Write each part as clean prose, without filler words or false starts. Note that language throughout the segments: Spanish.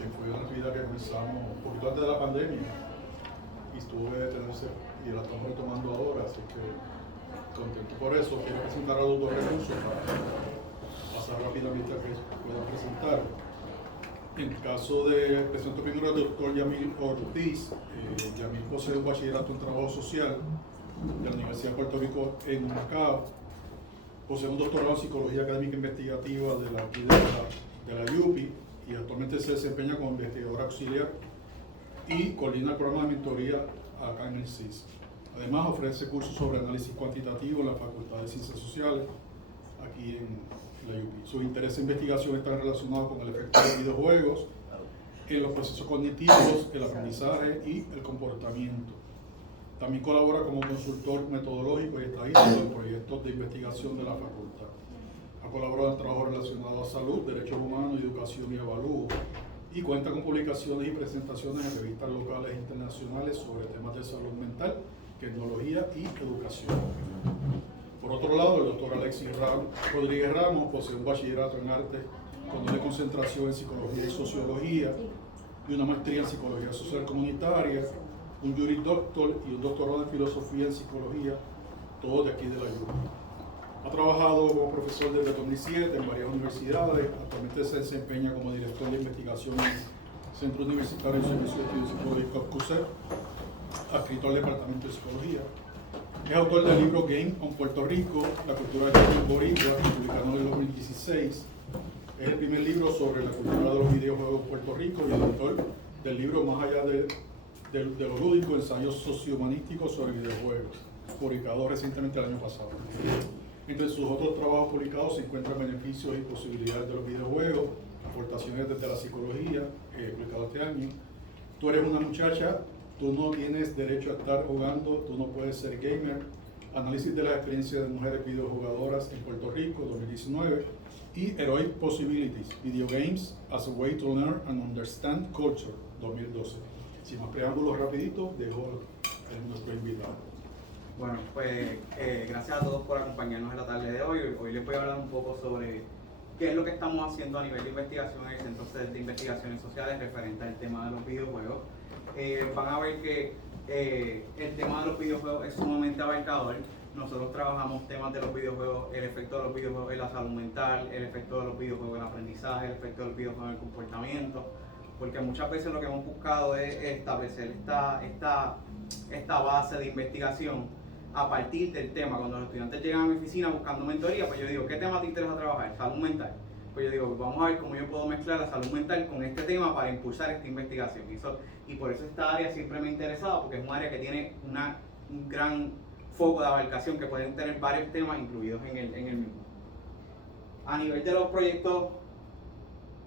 que fue una actividad que comenzamos un poquito antes de la pandemia y estuvo de detenerse y la estamos retomando ahora, así que contento por eso. Quiero presentar a los dos recursos para pasar rápidamente a que puedan presentar. En el caso de, presento primero al doctor Yamil Ortiz. Yamil posee un bachillerato en trabajo social de la Universidad de Puerto Rico en Humacao. Posee un doctorado en psicología académica investigativa de la UPI y actualmente se desempeña como investigador auxiliar y coordina el programa de mentoría acá en el CIS. Además ofrece cursos sobre análisis cuantitativo en la Facultad de Ciencias Sociales aquí en la UPI. Su interés en investigación está relacionado con el efecto de videojuegos en los procesos cognitivos, el aprendizaje y el comportamiento. También colabora como consultor metodológico y estadístico en proyectos de investigación de la facultad. Ha colaborado en trabajos relacionados a salud, derechos humanos, educación y avalúo, y cuenta con publicaciones y presentaciones en revistas locales e internacionales sobre temas de salud mental, tecnología y educación. Por otro lado, el doctor Alexis Rodríguez Ramos posee un bachillerato en arte con doble concentración en psicología y sociología y una maestría en psicología social comunitaria, un juris doctor y un doctorado en filosofía en psicología, todos de aquí de la UPI. Ha trabajado como profesor desde 2007 en varias universidades. Actualmente se desempeña como director de investigación en Centro Universitario de Servicios de Estudios Psicológicos CUSEP, adscrito al Departamento de Psicología. Es autor del libro Game on Puerto Rico, la cultura de gaming boricua, publicado en el 2016. Es el primer libro sobre la cultura de los videojuegos en Puerto Rico y el autor del libro Más allá de lo lúdico, ensayos sociohumanísticos sobre videojuegos, publicado recientemente el año pasado. Entre sus otros trabajos publicados se encuentran beneficios y posibilidades de los videojuegos, aportaciones desde la psicología, publicado este año. Tú eres una muchacha, tú no tienes derecho a estar jugando, tú no puedes ser gamer. Análisis de las experiencias de mujeres videojugadoras en Puerto Rico, 2019. Y Heroic Possibilities, Video Games as a Way to Learn and Understand Culture, 2012. Sin más preámbulos, rapidito, dejo a nuestro invitado. Bueno, pues gracias a todos por acompañarnos en la tarde de hoy. Hoy les voy a hablar un poco sobre qué es lo que estamos haciendo a nivel de investigación en el Centro de Investigaciones Sociales referente al tema de los videojuegos. Van a ver que el tema de los videojuegos es sumamente abarcador. Nosotros trabajamos temas de los videojuegos, el efecto de los videojuegos en la salud mental, el efecto de los videojuegos en el aprendizaje, el efecto de los videojuegos en el comportamiento, porque muchas veces lo que hemos buscado es establecer esta base de investigación a partir del tema. Cuando los estudiantes llegan a mi oficina buscando mentoría, pues yo digo, ¿qué tema te interesa trabajar? Salud mental. Pues yo digo, pues vamos a ver cómo yo puedo mezclar la salud mental con este tema para impulsar esta investigación. Y por eso esta área siempre me ha interesado, porque es un área que tiene un gran foco de abarcación, que pueden tener varios temas incluidos en el mismo. A nivel de los proyectos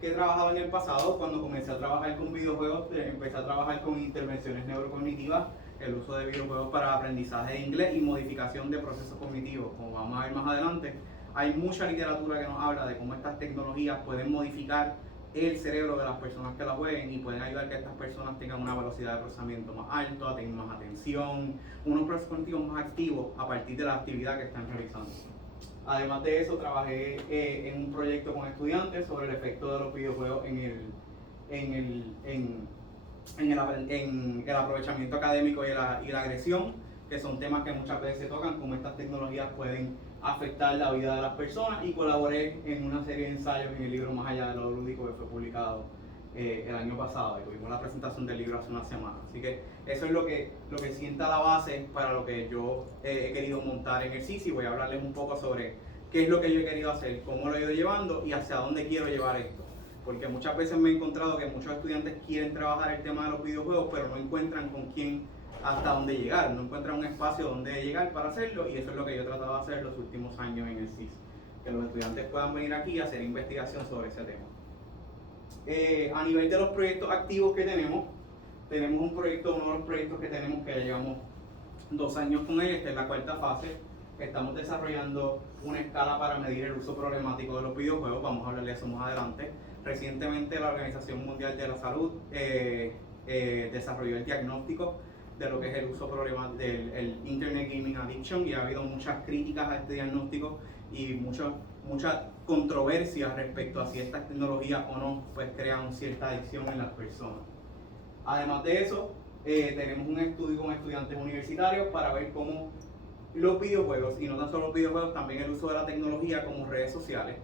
que he trabajado en el pasado, cuando comencé a trabajar con videojuegos, empecé a trabajar con intervenciones neurocognitivas, el uso de videojuegos para aprendizaje de inglés y modificación de procesos cognitivos. Como vamos a ver más adelante, hay mucha literatura que nos habla de cómo estas tecnologías pueden modificar el cerebro de las personas que la jueguen y pueden ayudar a que estas personas tengan una velocidad de procesamiento más alta, tengan más atención, unos procesos cognitivos más activos a partir de la actividad que están realizando. Además de eso, trabajé en un proyecto con estudiantes sobre el efecto de los videojuegos en el aprovechamiento académico y la agresión, que son temas que muchas veces se tocan, cómo estas tecnologías pueden afectar la vida de las personas, y colaboré en una serie de ensayos en el libro Más allá de lo lúdico, que fue publicado el año pasado, y tuvimos la presentación del libro hace una semana. Así que eso es lo que sienta la base para lo que yo he querido montar en el CIS, y voy a hablarles un poco sobre qué es lo que yo he querido hacer, cómo lo he ido llevando y hacia dónde quiero llevar esto. Porque muchas veces me he encontrado que muchos estudiantes quieren trabajar el tema de los videojuegos, pero no encuentran con quién hasta dónde llegar, no encuentran un espacio donde llegar para hacerlo, y eso es lo que yo he tratado de hacer los últimos años en el CIS, que los estudiantes puedan venir aquí a hacer investigación sobre ese tema. A nivel de los proyectos activos que tenemos un proyecto, uno de los proyectos que tenemos, que ya llevamos 2 años con él, esta es la 4ª fase. Estamos desarrollando una escala para medir el uso problemático de los videojuegos, vamos a hablar de eso más adelante. Recientemente la Organización Mundial de la Salud desarrolló el diagnóstico de lo que es el uso problemático del Internet Gaming Addiction, y ha habido muchas críticas a este diagnóstico y muchos mucha controversia respecto a si estas tecnologías o no pues crean cierta adicción en las personas. Además de eso, tenemos un estudio con estudiantes universitarios para ver cómo los videojuegos, y no tan solo los videojuegos, también el uso de la tecnología como redes sociales,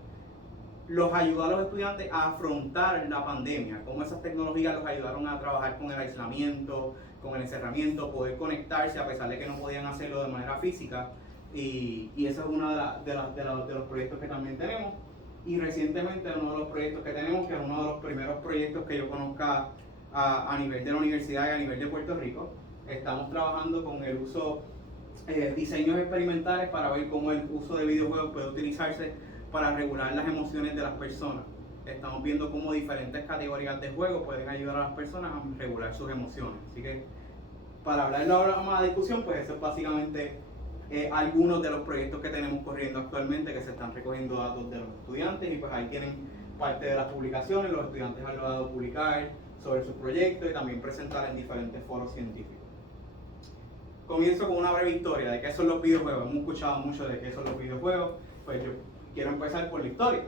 los ayudó a los estudiantes a afrontar la pandemia, cómo esas tecnologías los ayudaron a trabajar con el aislamiento, con el encerramiento, poder conectarse a pesar de que no podían hacerlo de manera física, y eso es uno de los proyectos que también tenemos. Y recientemente uno de los proyectos que tenemos, que es uno de los primeros proyectos que yo conozca a nivel de la universidad y a nivel de Puerto Rico, estamos trabajando con el uso, diseños experimentales para ver cómo el uso de videojuegos puede utilizarse para regular las emociones de las personas. Estamos viendo cómo diferentes categorías de juegos pueden ayudar a las personas a regular sus emociones. Así que, para hablarlo ahora más de discusión, pues eso es básicamente algunos de los proyectos que tenemos corriendo actualmente, que se están recogiendo datos de los estudiantes, y pues ahí tienen parte de las publicaciones. Los estudiantes han logrado publicar sobre sus proyectos y también presentar en diferentes foros científicos. Comienzo con una breve historia de qué son los videojuegos. Hemos escuchado mucho de qué son los videojuegos, pues yo quiero empezar por la historia.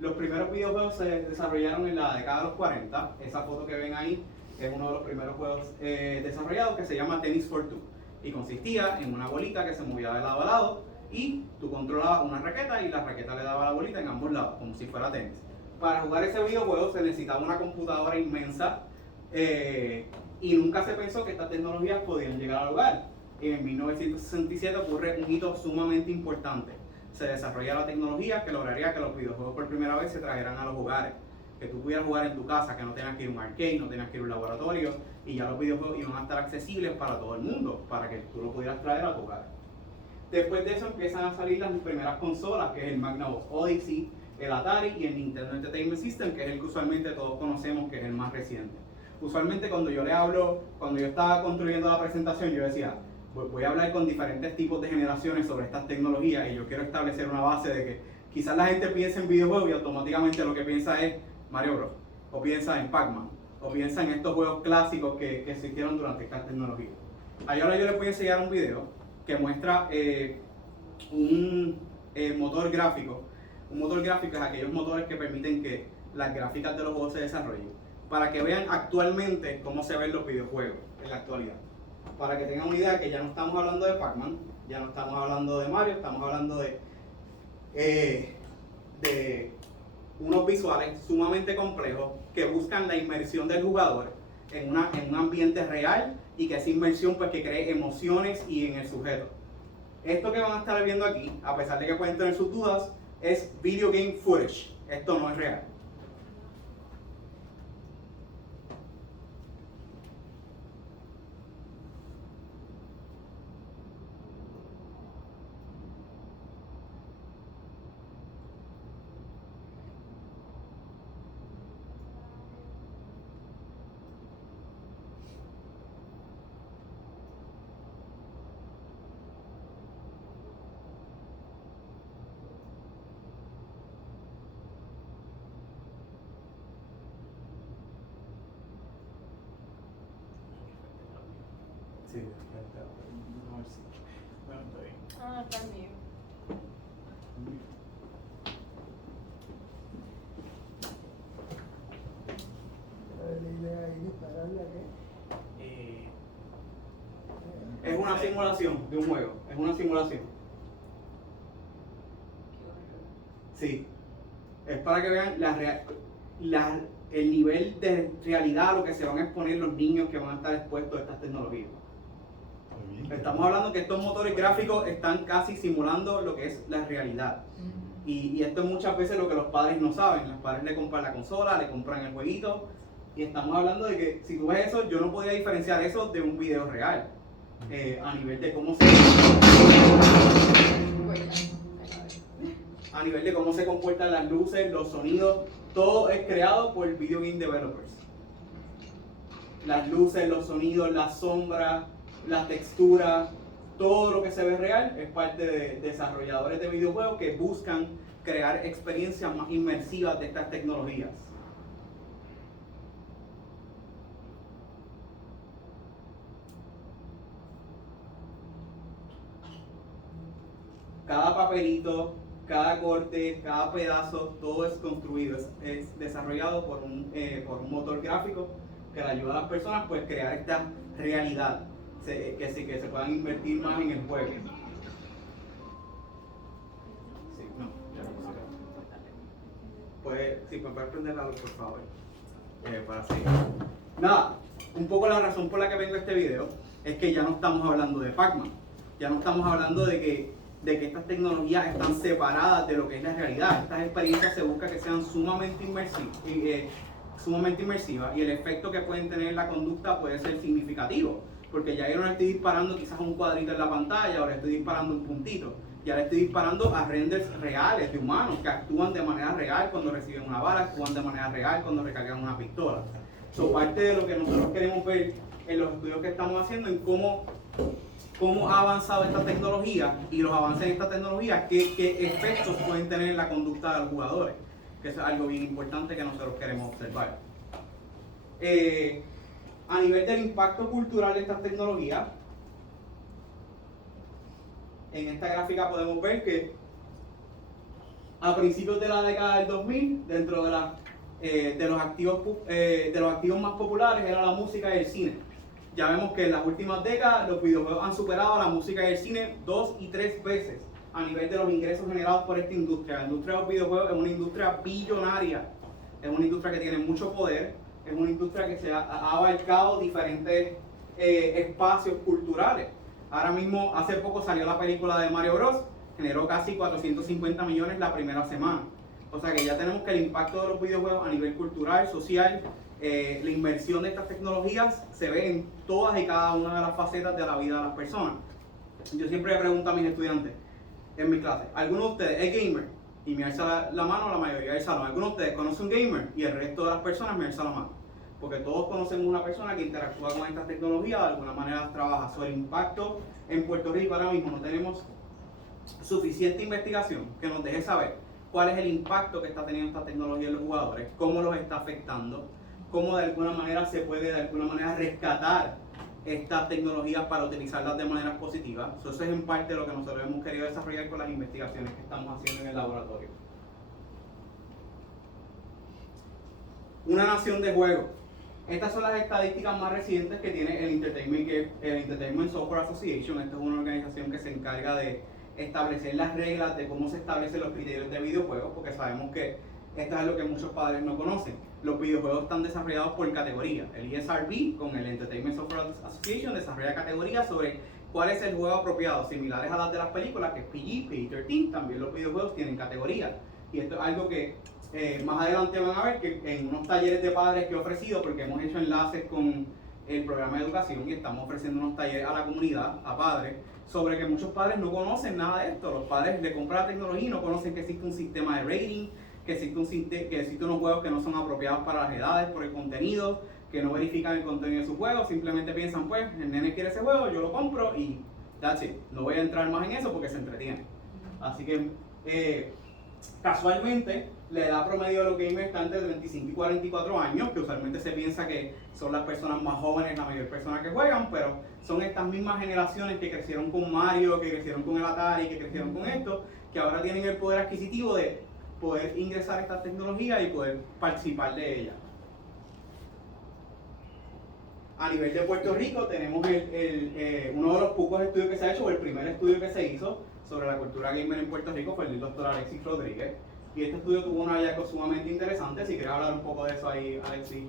Los primeros videojuegos se desarrollaron en la década de los 40. Esa foto que ven ahí es uno de los primeros juegos desarrollados, que se llama Tennis for Two, y consistía en una bolita que se movía de lado a lado y tú controlabas una raqueta y la raqueta le daba la bolita en ambos lados, como si fuera tenis. Para jugar ese videojuego se necesitaba una computadora inmensa, y nunca se pensó que estas tecnologías podían llegar al hogar. En 1967 ocurre un hito sumamente importante. Se desarrolla la tecnología que lograría que los videojuegos por primera vez se trajeran a los hogares, que tú pudieras jugar en tu casa, que no tengas que ir a un arcade, no tengas que ir a un laboratorio, y ya los videojuegos iban a estar accesibles para todo el mundo, para que tú lo pudieras traer a tu hogar. Después de eso empiezan a salir las primeras consolas, que es el Magnavox Odyssey, el Atari y el Nintendo Entertainment System, que es el que usualmente todos conocemos, que es el más reciente. Usualmente cuando yo estaba construyendo la presentación, yo decía, voy a hablar con diferentes tipos de generaciones sobre estas tecnologías, y yo quiero establecer una base de que quizás la gente piensa en videojuegos y automáticamente lo que piensa es Mario Bros, o piensa en Pac-Man, o piensa en estos juegos clásicos que existieron durante estas tecnologías. Ahora yo les voy a enseñar un video que muestra un motor gráfico. Un motor gráfico es aquellos motores que permiten que las gráficas de los juegos se desarrollen, para que vean actualmente cómo se ven los videojuegos en la actualidad. Para que tengan una idea que ya no estamos hablando de Pac-Man, ya no estamos hablando de Mario, estamos hablando de unos visuales sumamente complejos que buscan la inmersión del jugador en un ambiente real, y que esa inmersión pues que cree emociones y en el sujeto. Esto que van a estar viendo aquí, a pesar de que pueden tener sus dudas, es video game footage. Esto no es real. Sí, bueno, está bien. Ah, también. Es una simulación de un juego, es una simulación. Sí, es para que vean el nivel de realidad a lo que se van a exponer los niños que van a estar expuestos a estas tecnologías. Estamos hablando que estos motores gráficos están casi simulando lo que es la realidad. Y esto es muchas veces lo que los padres no saben. Los padres le compran la consola, le compran el jueguito, y estamos hablando de que si tú ves eso, yo no podía diferenciar eso de un video real. A nivel de cómo se comportan las luces, los sonidos, todo es creado por video game developers. Las luces, los sonidos, las sombras, las texturas, todo lo que se ve real es parte de desarrolladores de videojuegos que buscan crear experiencias más inmersivas de estas tecnologías. Cada papelito, cada corte, cada pedazo, todo es construido, es desarrollado por un motor gráfico que le ayuda a las personas pues crear esta realidad, que se puedan invertir más en el juego. Sí, no, ya no sé. Pues, si me puedes prender la luz, por favor, para seguir. Nada, un poco la razón por la que vengo a este video es que ya no estamos hablando de Pac-Man, ya no estamos hablando de que estas tecnologías están separadas de lo que es la realidad. Estas experiencias se busca que sean sumamente inmersivas y el efecto que pueden tener en la conducta puede ser significativo, porque ya yo no le estoy disparando quizás un cuadrito en la pantalla, ahora estoy disparando un puntito, ya le estoy disparando a renders reales de humanos que actúan de manera real cuando reciben una bala, actúan de manera real cuando recargan una pistola. Parte de lo que nosotros queremos ver en los estudios que estamos haciendo en cómo ha avanzado esta tecnología y los avances en esta tecnología, qué efectos pueden tener en la conducta de los jugadores, que eso es algo bien importante que nosotros queremos observar. A nivel del impacto cultural de estas tecnologías, en esta gráfica podemos ver que a principios de la década del 2000, dentro de los activos más populares era la música y el cine. Ya vemos que en las últimas décadas los videojuegos han superado a la música y el cine 2 y 3 veces a nivel de los ingresos generados por esta industria. La industria de los videojuegos es una industria billonaria, es una industria que tiene mucho poder, es una industria que se ha abarcado diferentes espacios culturales. Ahora mismo, hace poco salió la película de Mario Bros, generó casi 450 millones la primera semana. O sea que ya tenemos que el impacto de los videojuegos a nivel cultural, social, la inversión de estas tecnologías se ve en todas y cada una de las facetas de la vida de las personas. Yo siempre le pregunto a mis estudiantes en mi clase, ¿alguno de ustedes es gamer? Y me alza la mano la mayoría del salón. ¿Alguno de ustedes conoce un gamer? Y el resto de las personas me alza la mano. Porque todos conocemos una persona que interactúa con estas tecnologías, de alguna manera trabaja. Sobre el impacto en Puerto Rico ahora mismo no tenemos suficiente investigación que nos deje saber cuál es el impacto que está teniendo esta tecnología en los jugadores, cómo los está afectando, cómo de alguna manera se puede rescatar estas tecnologías para utilizarlas de manera positiva. Eso es en parte lo que nosotros hemos querido desarrollar con las investigaciones que estamos haciendo en el laboratorio. Una nación de juegos. Estas son las estadísticas más recientes que tiene el Entertainment Software Association. Esta es una organización que se encarga de establecer las reglas de cómo se establecen los criterios de videojuegos, porque sabemos que esto es lo que muchos padres no conocen. Los videojuegos están desarrollados por categoría. El ESRB con el Entertainment Software Association desarrolla categorías sobre cuál es el juego apropiado, similares a las de las películas, que es PG, PG-13. También los videojuegos tienen categorías. Y esto es algo que más adelante van a ver que en unos talleres de padres que he ofrecido, porque hemos hecho enlaces con el programa de educación y estamos ofreciendo unos talleres a la comunidad, a padres, sobre que muchos padres no conocen nada de esto. Los padres le compran la tecnología y no conocen que existe un sistema de rating, que existen unos juegos que no son apropiados para las edades por el contenido, que no verifican el contenido de sus juegos, simplemente piensan, pues, el nene quiere ese juego, yo lo compro y that's it. No voy a entrar más en eso porque se entretiene. Así que, casualmente, la edad promedio de los gamers está entre 35 y 44 años, que usualmente se piensa que son las personas más jóvenes, la mayor personas que juegan, pero son estas mismas generaciones que crecieron con Mario, que crecieron con el Atari, que crecieron con esto, que ahora tienen el poder adquisitivo de poder ingresar a esta tecnología y poder participar de ella. A nivel de Puerto Rico tenemos uno de los pocos estudios que se ha hecho, o el primer estudio que se hizo sobre la cultura gamer en Puerto Rico fue el del doctor Alexis Rodríguez. Y este estudio tuvo un hallazgo sumamente interesante. Si quieres hablar un poco de eso ahí, Alexis.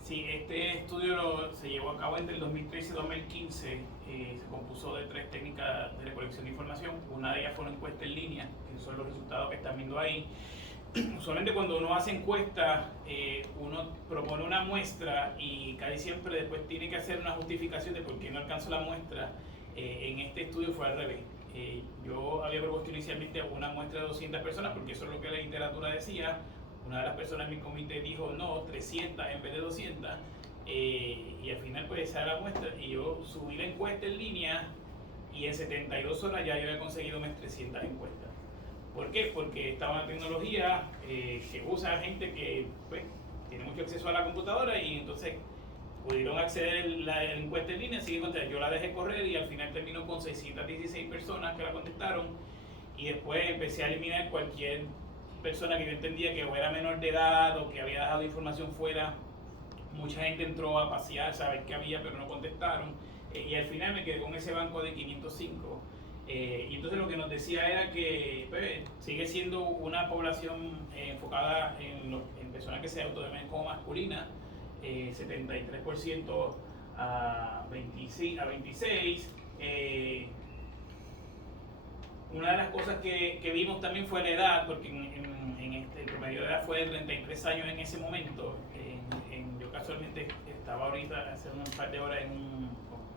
Sí, este estudio se llevó a cabo entre el 2013 y 2015. Se compuso de 3 técnicas de recolección de información. Una de ellas fue una encuesta en línea, que son los resultados que están viendo ahí. Usualmente cuando uno hace encuestas, uno propone una muestra y casi siempre después tiene que hacer una justificación de por qué no alcanzó la muestra. En este estudio fue al revés. Yo había propuesto inicialmente una muestra de 200 personas porque eso es lo que la literatura decía. Una de las personas en mi comité dijo no, 300 en vez de 200, y al final pues esa era la muestra y yo subí la encuesta en línea y en 72 horas ya yo había conseguido mis 300 encuestas. ¿Por qué? Porque estaba una tecnología que usa gente que pues, tiene mucho acceso a la computadora y entonces pudieron acceder a la encuesta en línea, así que yo la dejé correr y al final terminó con 616 personas que la contestaron y después empecé a eliminar cualquier persona que yo entendía que o era menor de edad o que había dejado información fuera. Mucha gente entró a pasear, saber qué había, pero no contestaron. Y al final me quedé con ese banco de 505. Y entonces lo que nos decía era que pues, sigue siendo una población enfocada en personas que se autodenominan como masculinas, 73% a 26. Una de las cosas que vimos también fue la edad, porque el promedio de edad fue de 33 años en ese momento. Yo casualmente estaba ahorita hace un par de horas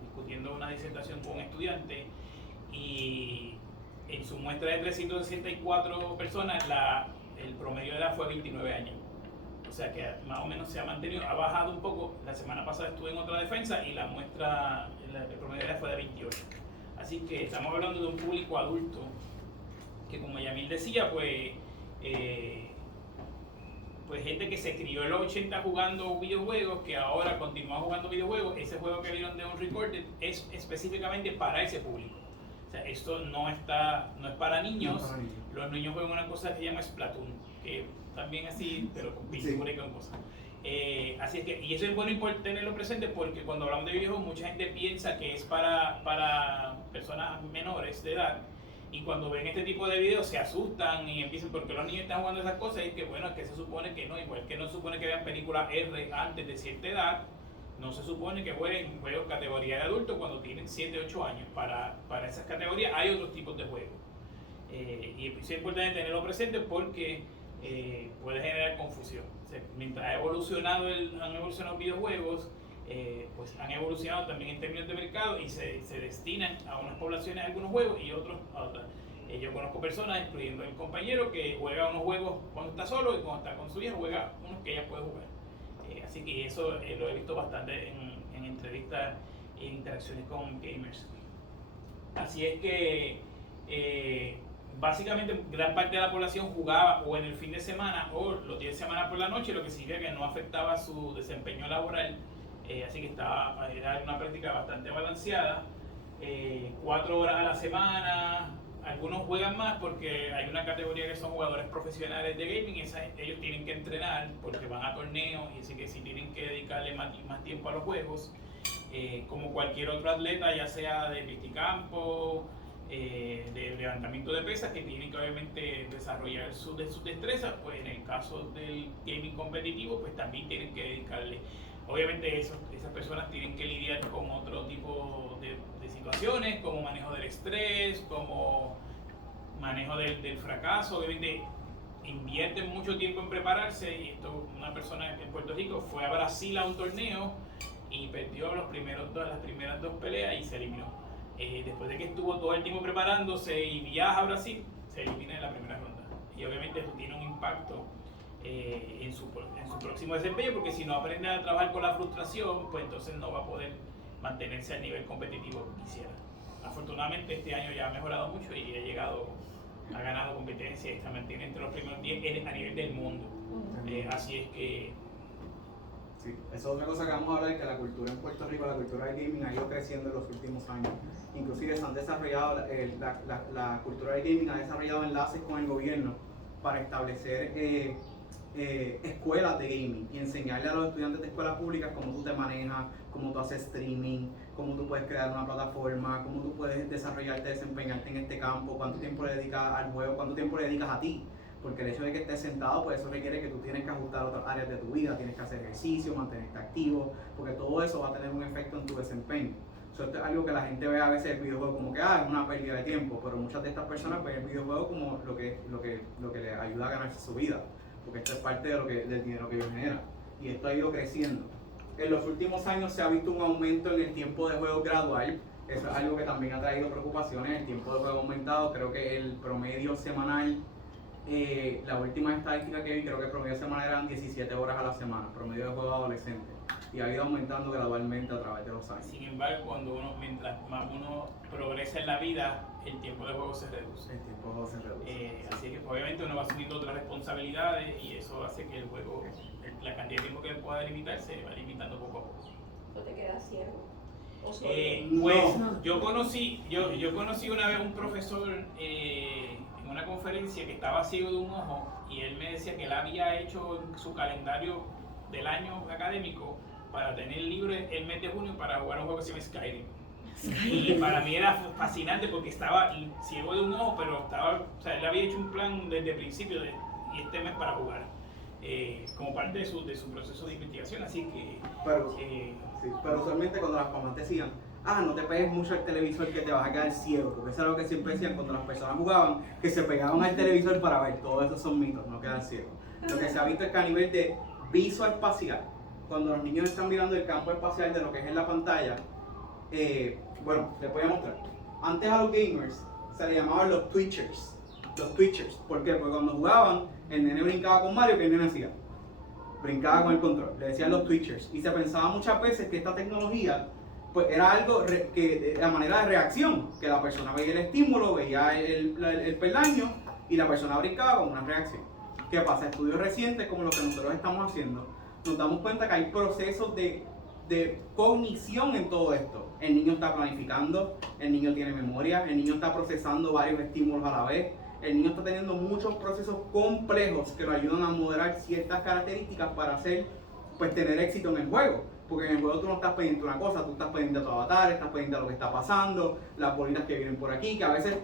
discutiendo una disertación con un estudiante y en su muestra de 364 personas el promedio de edad fue 29 años. O sea que más o menos se ha mantenido, ha bajado un poco. La semana pasada estuve en otra defensa y la muestra, el promedio de edad fue de 28. Así que estamos hablando de un público adulto que, como Yamil decía, pues gente que se crió en los 80 jugando videojuegos, que ahora continúa jugando videojuegos. Ese juego que vieron de Unrecorded es específicamente para ese público. O sea, esto no es para niños. Los niños juegan una cosa que se llama Splatoon, que también así, pero con pintura y con cosas. Así es que, y eso es bueno tenerlo presente porque cuando hablamos de videojuegos mucha gente piensa que es para personas menores de edad, y cuando ven este tipo de videos se asustan y empiezan porque los niños están jugando esas cosas, y es que bueno, es que se supone que no, igual que no se supone que vean películas R antes de cierta edad, no se supone que jueguen juegos categoría de adulto cuando tienen 7, 8 años. Para esas categorías hay otros tipos de juegos. Y es importante tenerlo presente porque puede generar confusión. O sea, mientras han evolucionado los videojuegos, pues han evolucionado también en términos de mercado y se destinan a unas poblaciones algunos juegos y otros a otras. Yo conozco personas, incluyendo el compañero, que juega unos juegos cuando está solo y cuando está con su hija juega unos que ella puede jugar. Así que eso lo he visto bastante en entrevistas e interacciones con gamers. Así es que básicamente gran parte de la población jugaba o en el fin de semana o los días de semana por la noche, lo que significa que no afectaba su desempeño laboral. Así que era una práctica bastante balanceada. 4 horas a la semana. Algunos juegan más porque hay una categoría que son jugadores profesionales de gaming. Ellos tienen que entrenar porque van a torneos, y así que sí tienen que dedicarle más tiempo a los juegos. Como cualquier otro atleta, ya sea de piscicampo, de levantamiento de pesas, que tienen que obviamente desarrollar sus destrezas, pues en el caso del gaming competitivo, pues también tienen que dedicarle. Obviamente esas personas tienen que lidiar con otro tipo de situaciones, como manejo del estrés, como manejo del fracaso. Obviamente invierten mucho tiempo en prepararse, y una persona en Puerto Rico fue a Brasil a un torneo y perdió las primeras 2 peleas y se eliminó. Después de que estuvo todo el tiempo preparándose y viaja a Brasil, se elimina en la primera ronda. Y obviamente eso tiene un impacto en su próximo desempeño, porque si no aprende a trabajar con la frustración, pues entonces no va a poder mantenerse al nivel competitivo que quisiera. Afortunadamente este año ya ha mejorado mucho y ha ganado competencia y se mantiene entre los primeros 10 a nivel del mundo. Así es que... Sí, esa es otra cosa que vamos a hablar, que la cultura en Puerto Rico, la cultura del gaming ha ido creciendo en los últimos años. Inclusive se han desarrollado, la cultura del gaming ha desarrollado enlaces con el gobierno para establecer escuelas de gaming y enseñarle a los estudiantes de escuelas públicas cómo tú te manejas, cómo tú haces streaming, cómo tú puedes crear una plataforma, cómo tú puedes desarrollarte, desempeñarte en este campo, cuánto tiempo le dedicas al juego, cuánto tiempo le dedicas a ti. Porque el hecho de que estés sentado, pues eso requiere que tú tienes que ajustar otras áreas de tu vida, tienes que hacer ejercicio, mantenerte activo, porque todo eso va a tener un efecto en tu desempeño. Esto es algo que la gente ve a veces el videojuego como que es una pérdida de tiempo, pero muchas de estas personas ven el videojuego como lo que les ayuda a ganarse su vida, porque esto es parte del dinero que ellos generan. Y esto ha ido creciendo. En los últimos años se ha visto un aumento en el tiempo de juego gradual. Eso es algo que también ha traído preocupaciones. El tiempo de juego ha aumentado. Creo que el promedio semanal, la última estadística que vi, creo que el promedio semanal eran 17 horas a la semana, promedio de juego adolescente. Y ha ido aumentando gradualmente a través de los años. Sin embargo, mientras más uno progresa en la vida, el tiempo de juego se reduce. El tiempo de juego se reduce. Así que obviamente uno va asumiendo otras responsabilidades y eso hace que el juego, la cantidad de tiempo que pueda limitar, se va limitando poco a poco. ¿O te quedas ciego? Pues yo conocí una vez un profesor una conferencia que estaba ciego de un ojo y él me decía que él había hecho su calendario del año académico para tener libre el mes de junio para jugar un juego que se llama Skyrim. Y para mí era fascinante porque estaba ciego de un ojo, pero estaba, o sea, él había hecho un plan desde el principio y este mes para jugar, como parte de su proceso de investigación, así que... Pero, sí, pero usualmente cuando las mamás decían, no te pegues mucho al televisor que te vas a quedar ciego, porque eso es lo que siempre decían cuando las personas jugaban, que se pegaban al televisor para ver, todo eso son mitos, no quedan ciegos. Lo que se ha visto es que a nivel de visoespacial, cuando los niños están mirando el campo espacial de lo que es en la pantalla, bueno, les voy a mostrar. Antes a los gamers se les llamaban los twitchers. Los twitchers. ¿Por qué? Porque cuando jugaban, el nene brincaba con Mario, ¿qué el nene hacía? Brincaba con el control. Le decían los twitchers. Y se pensaba muchas veces que esta tecnología pues era algo que la manera de reacción, que la persona veía el estímulo, veía el peldaño y la persona brincaba con una reacción. ¿Qué pasa? Estudios recientes como los que nosotros estamos haciendo, nos damos cuenta que hay procesos de cognición en todo esto. El niño está planificando, el niño tiene memoria, el niño está procesando varios estímulos a la vez, el niño está teniendo muchos procesos complejos que lo ayudan a moderar ciertas características para tener éxito en el juego. Porque en el juego tú no estás pendiente de una cosa, tú estás pendiente de tu avatar, estás pendiente de lo que está pasando, las bolitas que vienen por aquí, que a veces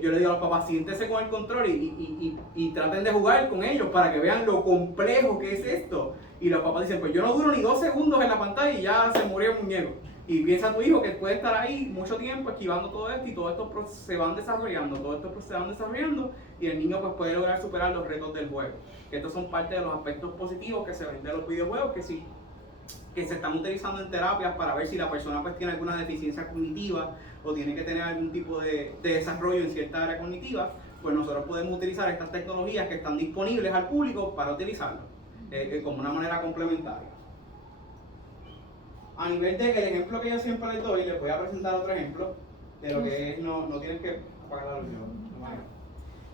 yo le digo a los papás, siéntese con el control y traten de jugar con ellos para que vean lo complejo que es esto. Y los papás dicen, pues yo no duro ni 2 segundos en la pantalla y ya se murió el muñeco. Y piensa tu hijo que puede estar ahí mucho tiempo esquivando todo esto y todo esto se van desarrollando, y el niño pues puede lograr superar los retos del juego. Que estos son parte de los aspectos positivos que se ven de los videojuegos, que se están utilizando en terapias para ver si la persona pues tiene alguna deficiencia cognitiva o tiene que tener algún tipo de desarrollo en cierta área cognitiva, pues nosotros podemos utilizar estas tecnologías que están disponibles al público para utilizarlo como una manera complementaria. A nivel del ejemplo que yo siempre les doy, les voy a presentar otro ejemplo de lo que es, no tienes que apagar la luz,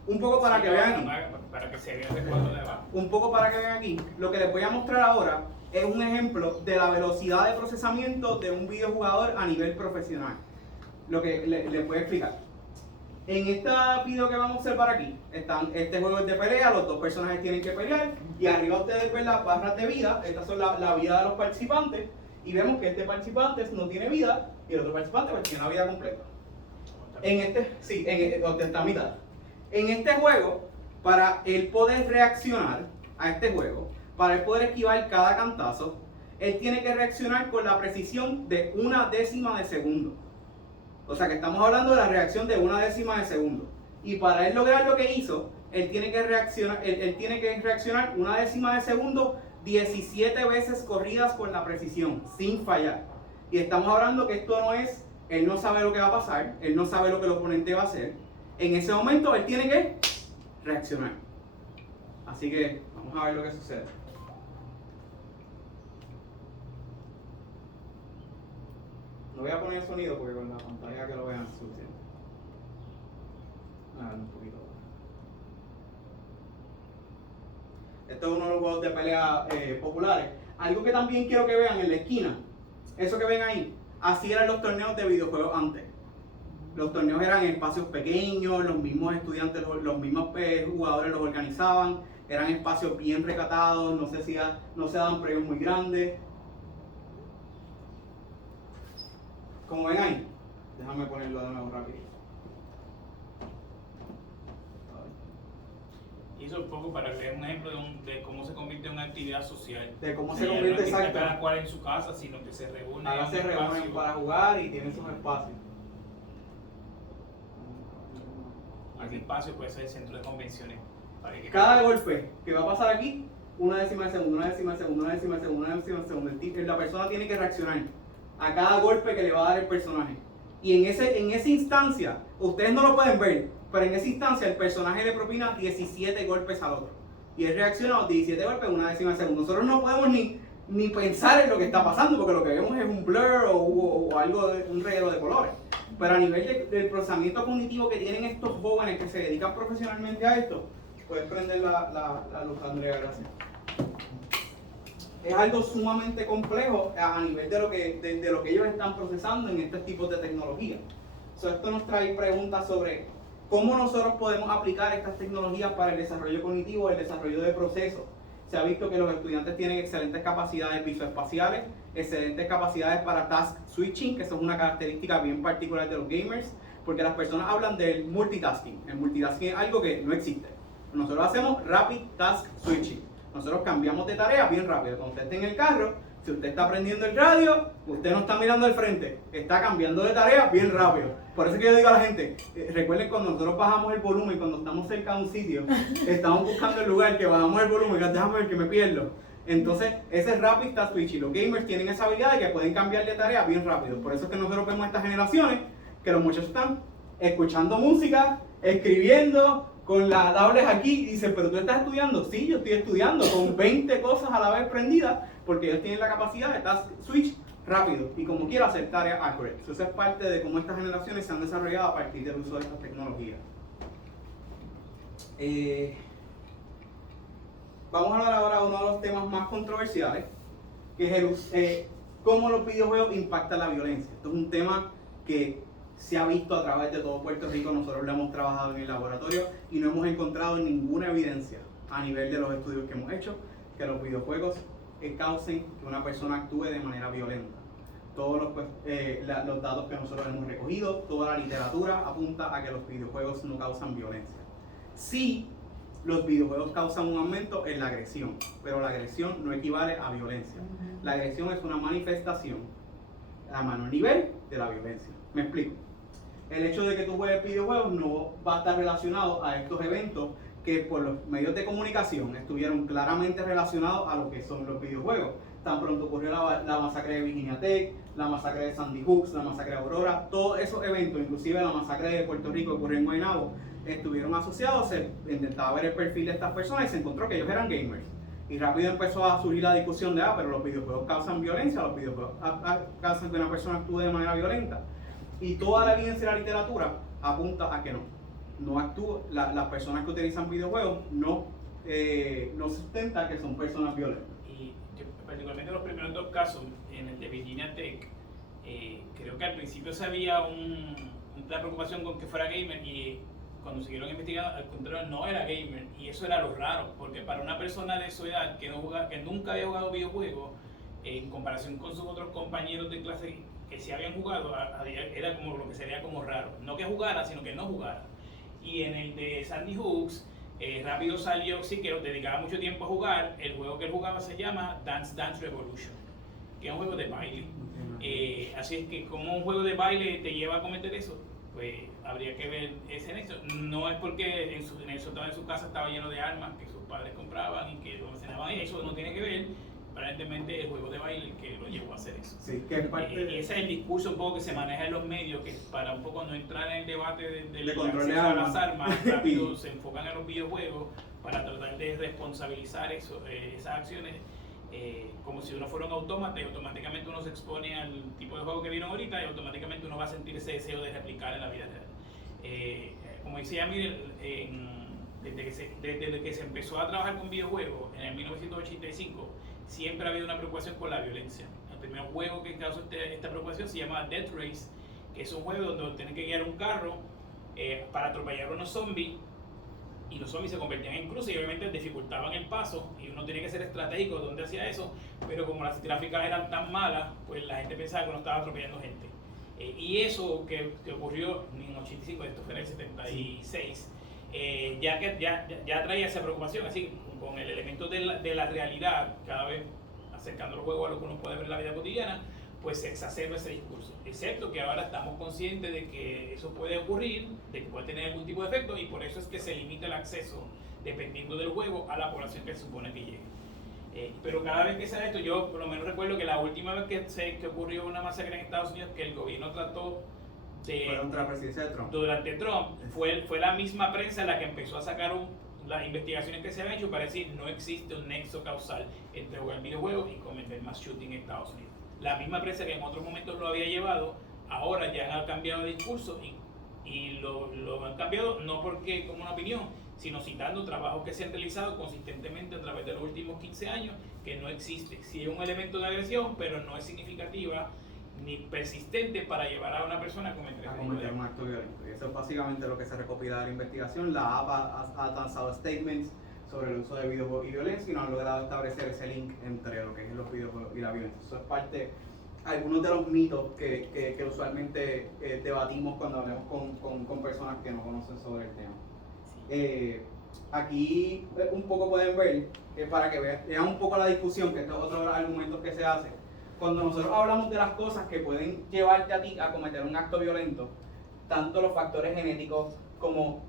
un poco para que vean aquí. Para que se vea de cuadro de abajo. Un poco para que vean aquí, lo que les voy a mostrar ahora es un ejemplo de la velocidad de procesamiento de un videojugador a nivel profesional. Lo que les voy a explicar. En este video que vamos a observar aquí, este juego es de pelea, los 2 personajes tienen que pelear, y arriba ustedes ven las barras de vida, estas son la vida de los participantes, y vemos que este participante no tiene vida, y el otro participante pues tiene una vida completa. Donde está a mitad. En este juego, para él poder reaccionar a este juego, para él poder esquivar cada cantazo, él tiene que reaccionar con la precisión de 1/10 de segundo. O sea que estamos hablando de la reacción de 1/10 de segundo. Y para él lograr lo que hizo, él tiene que reaccionar 1/10 de segundo 17 veces corridas con la precisión, sin fallar. Y estamos hablando que esto no es, él no sabe lo que va a pasar, él no sabe lo que el oponente va a hacer. En ese momento él tiene que reaccionar. Así que vamos a ver lo que sucede. No voy a poner sonido porque con la pantalla que lo vean es suficiente. Un poquito. Esto es uno de los juegos de pelea populares. Algo que también quiero que vean en la esquina, eso que ven ahí, así eran los torneos de videojuegos antes. Los torneos eran en espacios pequeños, los mismos estudiantes, los mismos jugadores los organizaban, eran espacios bien recatados, no se daban premios muy grandes. Como ven ahí, déjame ponerlo de nuevo rápido. Y eso un poco para que vean un ejemplo de cómo se convierte en una actividad social. De cómo se convierte, exacto. Cada cual en su casa, sino que se reúnen. Ahora se reúnen para jugar y tienen sus espacios. Aquí espacio puede ser el centro de convenciones. Cada golpe que va a pasar aquí, 1/10 de segundo, 1/10 de segundo, 1/10 de segundo, 1/10 de segundo. La persona tiene que reaccionar a cada golpe que le va a dar el personaje. Y en esa instancia, ustedes no lo pueden ver, pero en esa instancia el personaje le propina 17 golpes al otro. Y él reacciona a los 17 golpes en 1/10 de segundo. Nosotros no podemos ni pensar en lo que está pasando, porque lo que vemos es un blur o algo, un reguero de colores. Pero a nivel del procesamiento cognitivo que tienen estos jóvenes que se dedican profesionalmente a esto, puedes prender la luz, Andrea, gracias. Es algo sumamente complejo a nivel de lo que ellos están procesando en estos tipos de tecnología. Esto nos trae preguntas sobre ¿Cómo nosotros podemos aplicar estas tecnologías para el desarrollo cognitivo, el desarrollo de procesos? Se ha visto que los estudiantes tienen excelentes capacidades visoespaciales, excelentes capacidades para task switching, que eso es una característica bien particular de los gamers, porque las personas hablan del multitasking. El multitasking es algo que no existe. Nosotros hacemos rapid task switching. Nosotros cambiamos de tarea bien rápido. Cuando usted esté en el carro, si usted está prendiendo el radio, usted no está mirando al frente, está cambiando de tarea bien rápido. Por eso que yo digo a la gente, recuerden cuando nosotros bajamos el volumen, cuando estamos cerca de un sitio, estamos buscando el lugar que bajamos el volumen, déjame ver que me pierdo. Entonces, ese es rapid task switching. Los gamers tienen esa habilidad de que pueden cambiar de tarea bien rápido. Por eso es que nosotros vemos estas generaciones, que los muchachos están escuchando música, escribiendo, con las tablets aquí, y dicen, pero tú estás estudiando. Sí, yo estoy estudiando con 20 cosas a la vez prendidas, porque ellos tienen la capacidad de task switch rápido y como quiera hacer tareas accurate. Eso es parte de cómo estas generaciones se han desarrollado a partir del uso de estas tecnologías. Vamos a hablar ahora de uno de los temas más controversiales, que es cómo los videojuegos impactan la violencia. Esto es un tema que se ha visto a través de todo Puerto Rico. Nosotros lo hemos trabajado en el laboratorio y no hemos encontrado ninguna evidencia a nivel de los estudios que hemos hecho que los videojuegos causen que una persona actúe de manera violenta. Todos los datos que nosotros hemos recogido, toda la literatura apunta a que los videojuegos no causan violencia. Sí, los videojuegos causan un aumento en la agresión, pero la agresión no equivale a violencia. La agresión es una manifestación a menor nivel de la violencia. Me explico. El hecho de que tú juegues videojuegos no va a estar relacionado a estos eventos que por los medios de comunicación estuvieron claramente relacionados a lo que son los videojuegos. Tan pronto ocurrió la masacre de Virginia Tech, la masacre de Sandy Hook, la masacre de Aurora, todos esos eventos, inclusive la masacre de Puerto Rico que ocurrió en Guaynabo, estuvieron asociados. Se intentaba ver el perfil de estas personas y se encontró que ellos eran gamers. Y rápido empezó a surgir la discusión de, pero los videojuegos causan violencia, los videojuegos causan que una persona actúe de manera violenta. Y toda la evidencia de la literatura apunta a que no actúa. Las personas que utilizan videojuegos no sustenta que son personas violentas. Y particularmente en los primeros dos casos, en el de Virginia Tech, creo que al principio se había una preocupación con que fuera gamer, y cuando siguieron investigando, al contrario, no era gamer, y eso era lo raro, porque para una persona de su edad que nunca había jugado videojuegos, en comparación con sus otros compañeros de clase que sí habían jugado, era como lo que sería como raro. No que jugara, sino que no jugara. Y en el de Sandy Hooks, rápido salió, sí, que dedicaba mucho tiempo a jugar. El juego que él jugaba se llama Dance Dance Revolution, que es un juego de baile. Así es que como un juego de baile te lleva a cometer eso, pues habría que ver ese nexo. No es porque en el sótano de su casa estaba lleno de armas que sus padres compraban y que lo almacenaban, eso no tiene que ver. Aparentemente el juego de baile que lo llevó a hacer eso. Sí, que es parte y ese es el discurso un poco que se maneja en los medios, que para un poco no entrar en el debate del control acceso de a las armas, rápido sí. se enfocan en los videojuegos para tratar de responsabilizar esas acciones, como si uno fuera un autómata y automáticamente uno se expone al tipo de juego que vieron ahorita y automáticamente uno va a sentir ese deseo de replicar en la vida real. Como decía Miguel, desde que se empezó a trabajar con videojuegos en el 1985, siempre ha habido una preocupación con la violencia. El primer juego que causó esta preocupación se llama Death Race, que es un juego donde tienen que guiar un carro para atropellar a unos zombies, y los zombies se convertían en cruces y obviamente dificultaban el paso, y uno tiene que ser estratégico de dónde hacía eso, pero como las gráficas eran tan malas, pues la gente pensaba que uno estaba atropellando gente. Y eso que ocurrió en el 85, esto fue en el 76, ya traía esa preocupación, así con el elemento de la realidad, cada vez acercando el juego a lo que uno puede ver en la vida cotidiana, pues se exacerba ese discurso. Excepto que ahora estamos conscientes de que eso puede ocurrir, de que puede tener algún tipo de efecto, y por eso es que se limita el acceso, dependiendo del juego, a la población que se supone que llegue. Pero cada vez que se da esto, yo por lo menos recuerdo que la última vez que ocurrió una masacre en Estados Unidos, que el gobierno trató durante la presidencia de Trump. Durante Trump, fue la misma prensa la que empezó a sacar las investigaciones que se habían hecho para decir no existe un nexo causal entre jugar videojuegos y cometer más shooting en Estados Unidos. La misma prensa que en otros momentos lo había llevado, ahora ya han cambiado de discurso y lo han cambiado no porque como una opinión, sino citando trabajos que se han realizado consistentemente a través de los últimos 15 años, que no existe. Sí hay un elemento de agresión, pero no es significativa ni persistente para llevar a una persona a cometer un acto violento. Y eso es básicamente lo que se recopila de la investigación. La app ha lanzado statements sobre el uso de videojuegos y violencia y no han logrado establecer ese link entre lo que es los videojuegos y la violencia. Eso es parte, algunos de los mitos que usualmente debatimos cuando hablamos con personas que no conocen sobre el tema. Aquí un poco pueden ver, para que vean un poco la discusión, que estos es otro de los argumentos que se hace. Cuando nosotros hablamos de las cosas que pueden llevarte a ti a cometer un acto violento, tanto los factores genéticos como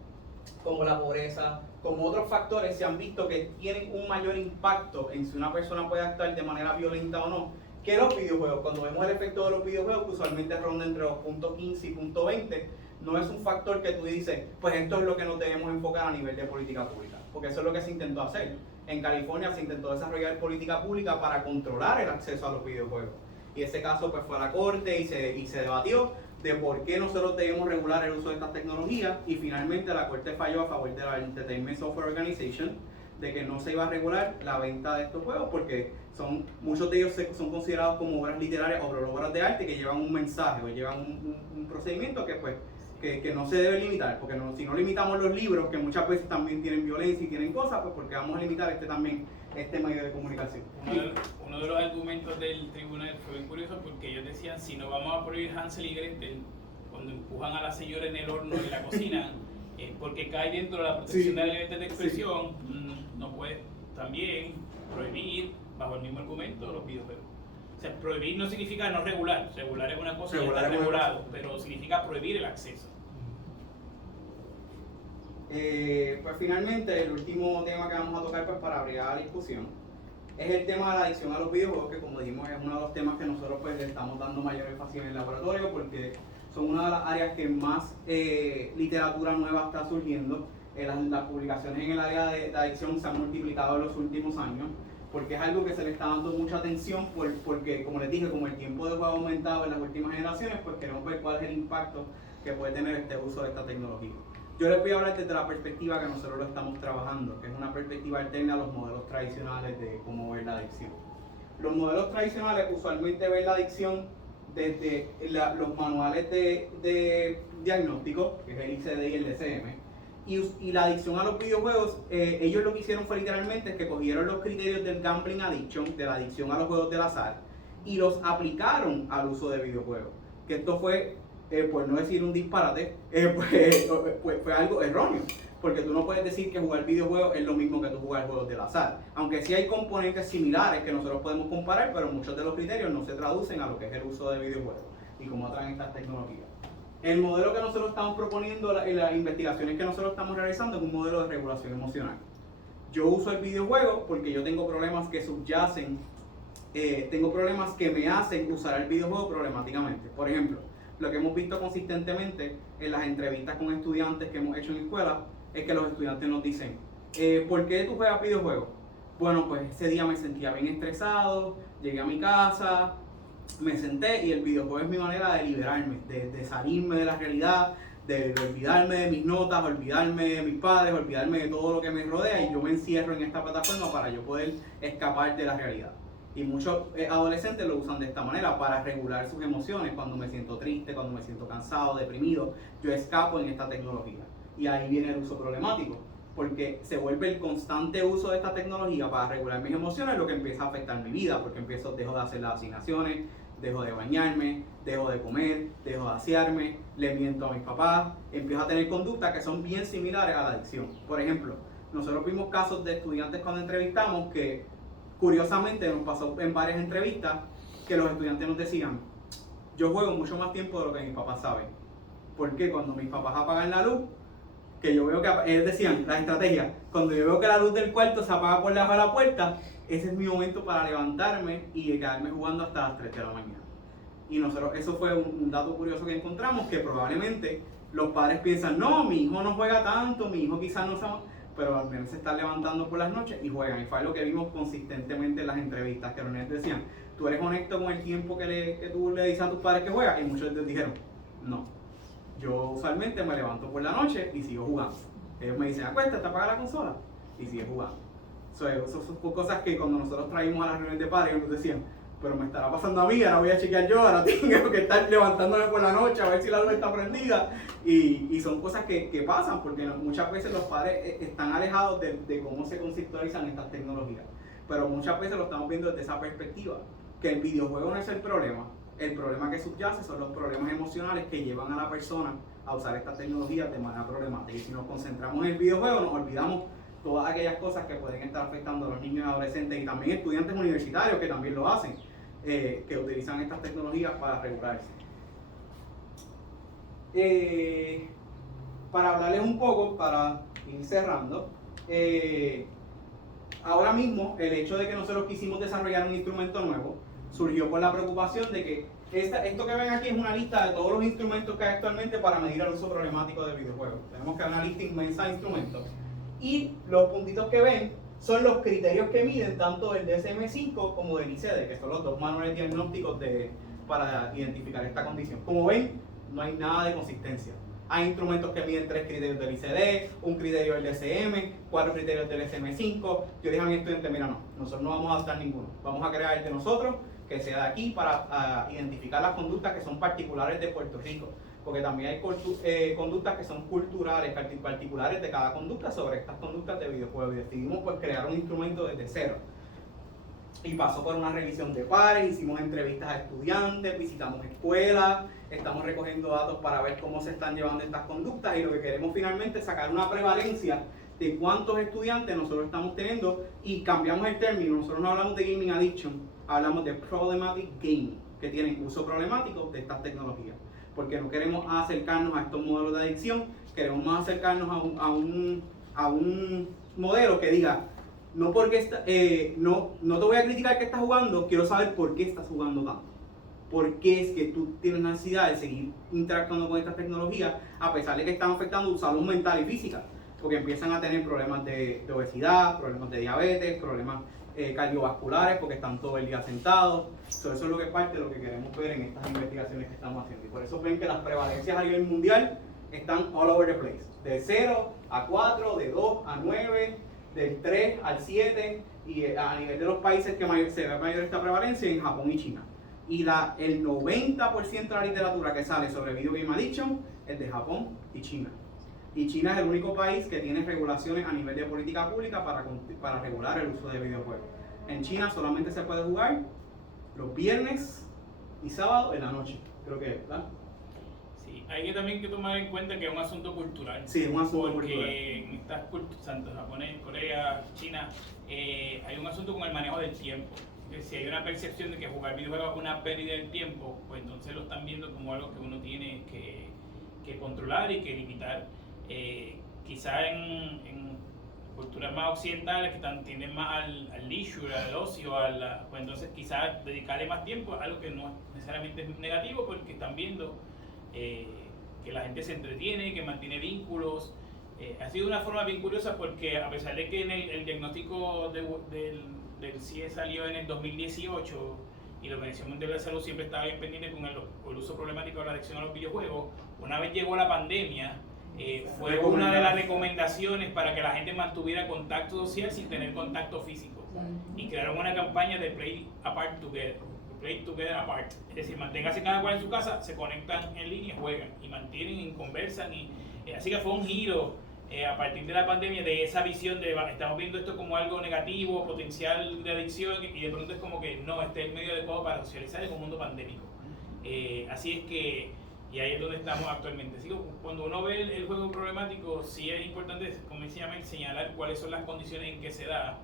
la pobreza, como otros factores, se han visto que tienen un mayor impacto en si una persona puede actuar de manera violenta o no, que los videojuegos. Cuando vemos el efecto de los videojuegos, que usualmente ronda entre los puntos 15 y punto 20, no es un factor que tú dices, pues esto es lo que nos debemos enfocar a nivel de política pública, porque eso es lo que se intentó hacer. En California se intentó desarrollar política pública para controlar el acceso a los videojuegos. Y ese caso pues fue a la corte y se debatió de por qué nosotros debemos regular el uso de estas tecnologías, y finalmente la corte falló a favor de la Entertainment Software Organization de que no se iba a regular la venta de estos juegos porque muchos de ellos son considerados como obras literarias o obras de arte que llevan un mensaje o llevan un procedimiento que no se debe limitar, porque si no limitamos los libros, que muchas veces también tienen violencia y tienen cosas, pues porque vamos a limitar este medio de comunicación. Uno de los argumentos del tribunal fue bien curioso porque ellos decían, si no vamos a prohibir Hansel y Gretel cuando empujan a la señora en el horno y la cocinan, porque cae dentro de la protección de la libertad de expresión, no puedes también prohibir, bajo el mismo argumento, los videojuegos. O sea, prohibir no significa no regular. Regular es una cosa y está regulado, pero significa prohibir el acceso. Pues finalmente, el último tema que vamos a tocar pues, para abrir la discusión es el tema de la adicción a los videojuegos, que como dijimos es uno de los temas que nosotros pues, le estamos dando mayor énfasis en el laboratorio porque son una de las áreas que más literatura nueva está surgiendo. Las publicaciones en el área de adicción se han multiplicado en los últimos años, porque es algo que se le está dando mucha atención porque, como les dije, como el tiempo de juego ha aumentado en las últimas generaciones, pues queremos ver cuál es el impacto que puede tener este uso de esta tecnología. Yo les voy a hablar desde la perspectiva que nosotros lo estamos trabajando, que es una perspectiva alterna a los modelos tradicionales de cómo ver la adicción. Los modelos tradicionales usualmente ven la adicción desde los manuales de diagnóstico, que es el ICD y el DCM, y la adicción a los videojuegos, ellos lo que hicieron fue literalmente que cogieron los criterios del gambling addiction, de la adicción a los juegos del azar, y los aplicaron al uso de videojuegos. Que esto fue, por no decir un disparate, fue algo erróneo, porque tú no puedes decir que jugar videojuegos es lo mismo que tú jugar juegos del azar. Aunque sí hay componentes similares que nosotros podemos comparar, pero muchos de los criterios no se traducen a lo que es el uso de videojuegos y cómo atraen estas tecnologías. El modelo que nosotros estamos proponiendo en las investigaciones que nosotros estamos realizando es un modelo de regulación emocional. Yo uso el videojuego porque yo tengo problemas que subyacen, tengo problemas que me hacen usar el videojuego problemáticamente. Por ejemplo, lo que hemos visto consistentemente en las entrevistas con estudiantes que hemos hecho en escuela es que los estudiantes nos dicen, ¿por qué tú juegas videojuegos? Bueno, pues ese día me sentía bien estresado, llegué a mi casa, me senté y el videojuego es mi manera de liberarme, de salirme de la realidad, de olvidarme de mis notas, olvidarme de mis padres, olvidarme de todo lo que me rodea, y yo me encierro en esta plataforma para yo poder escapar de la realidad. Y muchos adolescentes lo usan de esta manera para regular sus emociones. Cuando me siento triste, cuando me siento cansado, deprimido, yo escapo en esta tecnología. Y ahí viene el uso problemático, porque se vuelve el constante uso de esta tecnología para regular mis emociones lo que empieza a afectar mi vida, porque dejo de hacer las asignaciones, dejo de bañarme, dejo de comer, dejo de asearme, le miento a mis papás, empiezo a tener conductas que son bien similares a la adicción. Por ejemplo, nosotros vimos casos de estudiantes cuando entrevistamos que curiosamente nos pasó en varias entrevistas que los estudiantes nos decían, yo juego mucho más tiempo de lo que mis papás saben, porque cuando mis papás apagan la luz, que yo veo que, ellos decían, la estrategia, cuando yo veo que la luz del cuarto se apaga por debajo de la puerta, ese es mi momento para levantarme y quedarme jugando hasta las 3 de la mañana. Y nosotros, eso fue un dato curioso que encontramos, que probablemente los padres piensan, no, mi hijo no juega tanto, mi hijo quizás no sabe, pero al menos se está levantando por las noches y juegan. Y fue lo que vimos consistentemente en las entrevistas, que los niños decían, ¿tú eres honesto con el tiempo que tú le dices a tus padres que juegas? Y muchos de ellos dijeron, no. Yo usualmente me levanto por la noche y sigo jugando. Ellos me dicen, acuéstate, apaga la consola y sigue jugando. Esas son cosas que cuando nosotros traímos a las reuniones de padres, ellos nos decían, pero me estará pasando a mí, ahora voy a chequear yo, ahora tengo que estar levantándome por la noche a ver si la luz está prendida. Y son cosas que pasan, porque muchas veces los padres están alejados de cómo se conceptualizan estas tecnologías. Pero muchas veces lo estamos viendo desde esa perspectiva, que el videojuego no es el problema que subyace son los problemas emocionales que llevan a la persona a usar estas tecnologías de manera problemática. Y si nos concentramos en el videojuego, nos olvidamos todas aquellas cosas que pueden estar afectando a los niños y adolescentes y también estudiantes universitarios que también lo hacen, que utilizan estas tecnologías para regularse. Para hablarles un poco, para ir cerrando, ahora mismo el hecho de que nosotros quisimos desarrollar un instrumento nuevo surgió por la preocupación de que esto que ven aquí es una lista de todos los instrumentos que hay actualmente para medir el uso problemático de videojuegos. Tenemos que ver una lista inmensa de instrumentos. Y los puntitos que ven son los criterios que miden tanto del DSM-5 como del ICD, que son los dos manuales diagnósticos para identificar esta condición. Como ven, no hay nada de consistencia. Hay instrumentos que miden 3 criterios del ICD, un criterio del DSM, 4 criterios del DSM-5. Yo dije a mi estudiante, mira, no, nosotros no vamos a adaptar ninguno. Vamos a crear el de nosotros, que sea de aquí, para identificar las conductas que son particulares de Puerto Rico. Porque también hay conductas que son culturales, particulares de cada conducta sobre estas conductas de videojuegos. Y decidimos pues crear un instrumento desde cero. Y pasó por una revisión de pares, hicimos entrevistas a estudiantes, visitamos escuelas, estamos recogiendo datos para ver cómo se están llevando estas conductas y lo que queremos finalmente es sacar una prevalencia de cuántos estudiantes nosotros estamos teniendo y cambiamos el término. Nosotros no hablamos de gaming addiction, hablamos de problematic gaming, que tienen uso problemático de estas tecnologías. Porque no queremos acercarnos a estos modelos de adicción, queremos más acercarnos a un modelo que diga, no porque no te voy a criticar que estás jugando, quiero saber por qué estás jugando tanto. ¿Por qué es que tú tienes necesidad de seguir interactuando con estas tecnologías a pesar de que están afectando tu salud mental y física? Porque empiezan a tener problemas de obesidad, problemas de diabetes, problemas cardiovasculares porque están todo el día sentados. Eso es lo que es parte de lo que queremos ver en estas investigaciones que estamos haciendo. Y por eso ven que las prevalencias a nivel mundial están all over the place. De 0 a 4, de 2 a 9, del 3 al 7, y a nivel de los países que se ve mayor esta prevalencia en Japón y China. Y el 90% de la literatura que sale sobre video game addiction es de Japón y China. Y China es el único país que tiene regulaciones a nivel de política pública para regular el uso de videojuegos. En China solamente se puede jugar los viernes y sábados en la noche, creo que es, ¿verdad? Sí, hay que también que tomar en cuenta que es un asunto cultural. Sí, es un asunto porque cultural. En estas culturas, tanto japonés, Corea, China, hay un asunto con el manejo del tiempo. Si hay una percepción de que jugar videojuegos es una pérdida del tiempo, pues entonces lo están viendo como algo que uno tiene que controlar y que limitar. Quizá en culturas más occidentales que tienden más al leisure, al ocio, pues entonces quizás dedicarle más tiempo a algo que no necesariamente es negativo porque están viendo que la gente se entretiene, que mantiene vínculos. Ha sido una forma bien curiosa porque a pesar de que en el diagnóstico del CIE salió en el 2018 y la Organización Mundial de la Salud siempre estaba bien pendiente con el uso problemático de la adicción a los videojuegos, una vez llegó la pandemia, fue una de las recomendaciones para que la gente mantuviera contacto social sin tener contacto físico. Y crearon una campaña de Play Apart Together, Play Together Apart. Es decir, manténganse cada cual en su casa, se conectan en línea y juegan, y mantienen y conversan. Así que fue un giro a partir de la pandemia de esa visión de estamos viendo esto como algo negativo, potencial de adicción, y de pronto es como que no, este es el medio adecuado para socializar en un mundo pandémico. Así es que, y ahí es donde estamos actualmente. Así que cuando uno ve el juego problemático, sí es importante, como decía Mel, señalar cuáles son las condiciones en que se da,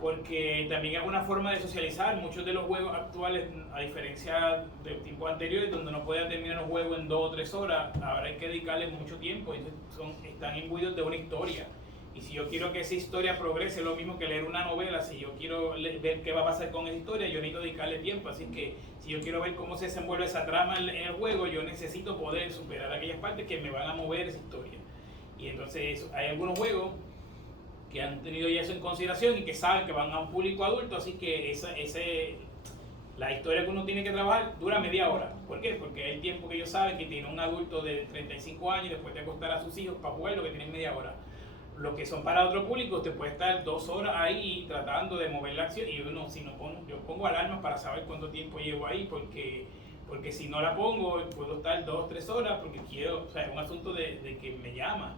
porque también es una forma de socializar. Muchos de los juegos actuales, a diferencia de tiempos anteriores, donde uno puede terminar un juego en 2 o 3 horas, ahora hay que dedicarle mucho tiempo, están imbuidos de una historia. Y si yo quiero que esa historia progrese, es lo mismo que leer una novela. Si yo quiero ver qué va a pasar con esa historia, yo necesito dedicarle tiempo. Así que si yo quiero ver cómo se desenvuelve esa trama en el juego, yo necesito poder superar aquellas partes que me van a mover esa historia. Y entonces hay algunos juegos que han tenido ya eso en consideración y que saben que van a un público adulto, así que la historia que uno tiene que trabajar dura media hora. ¿Por qué? Porque hay tiempo que ellos saben que tiene un adulto de 35 años después de acostar a sus hijos para jugar lo que tienen media hora. lo que son para otro público, usted puede estar 2 horas ahí tratando de mover la acción y uno, si no pongo, yo pongo alarmas para saber cuánto tiempo llevo ahí, porque si no la pongo puedo estar 2 o 3 horas porque quiero, o sea, es un asunto de que me llama.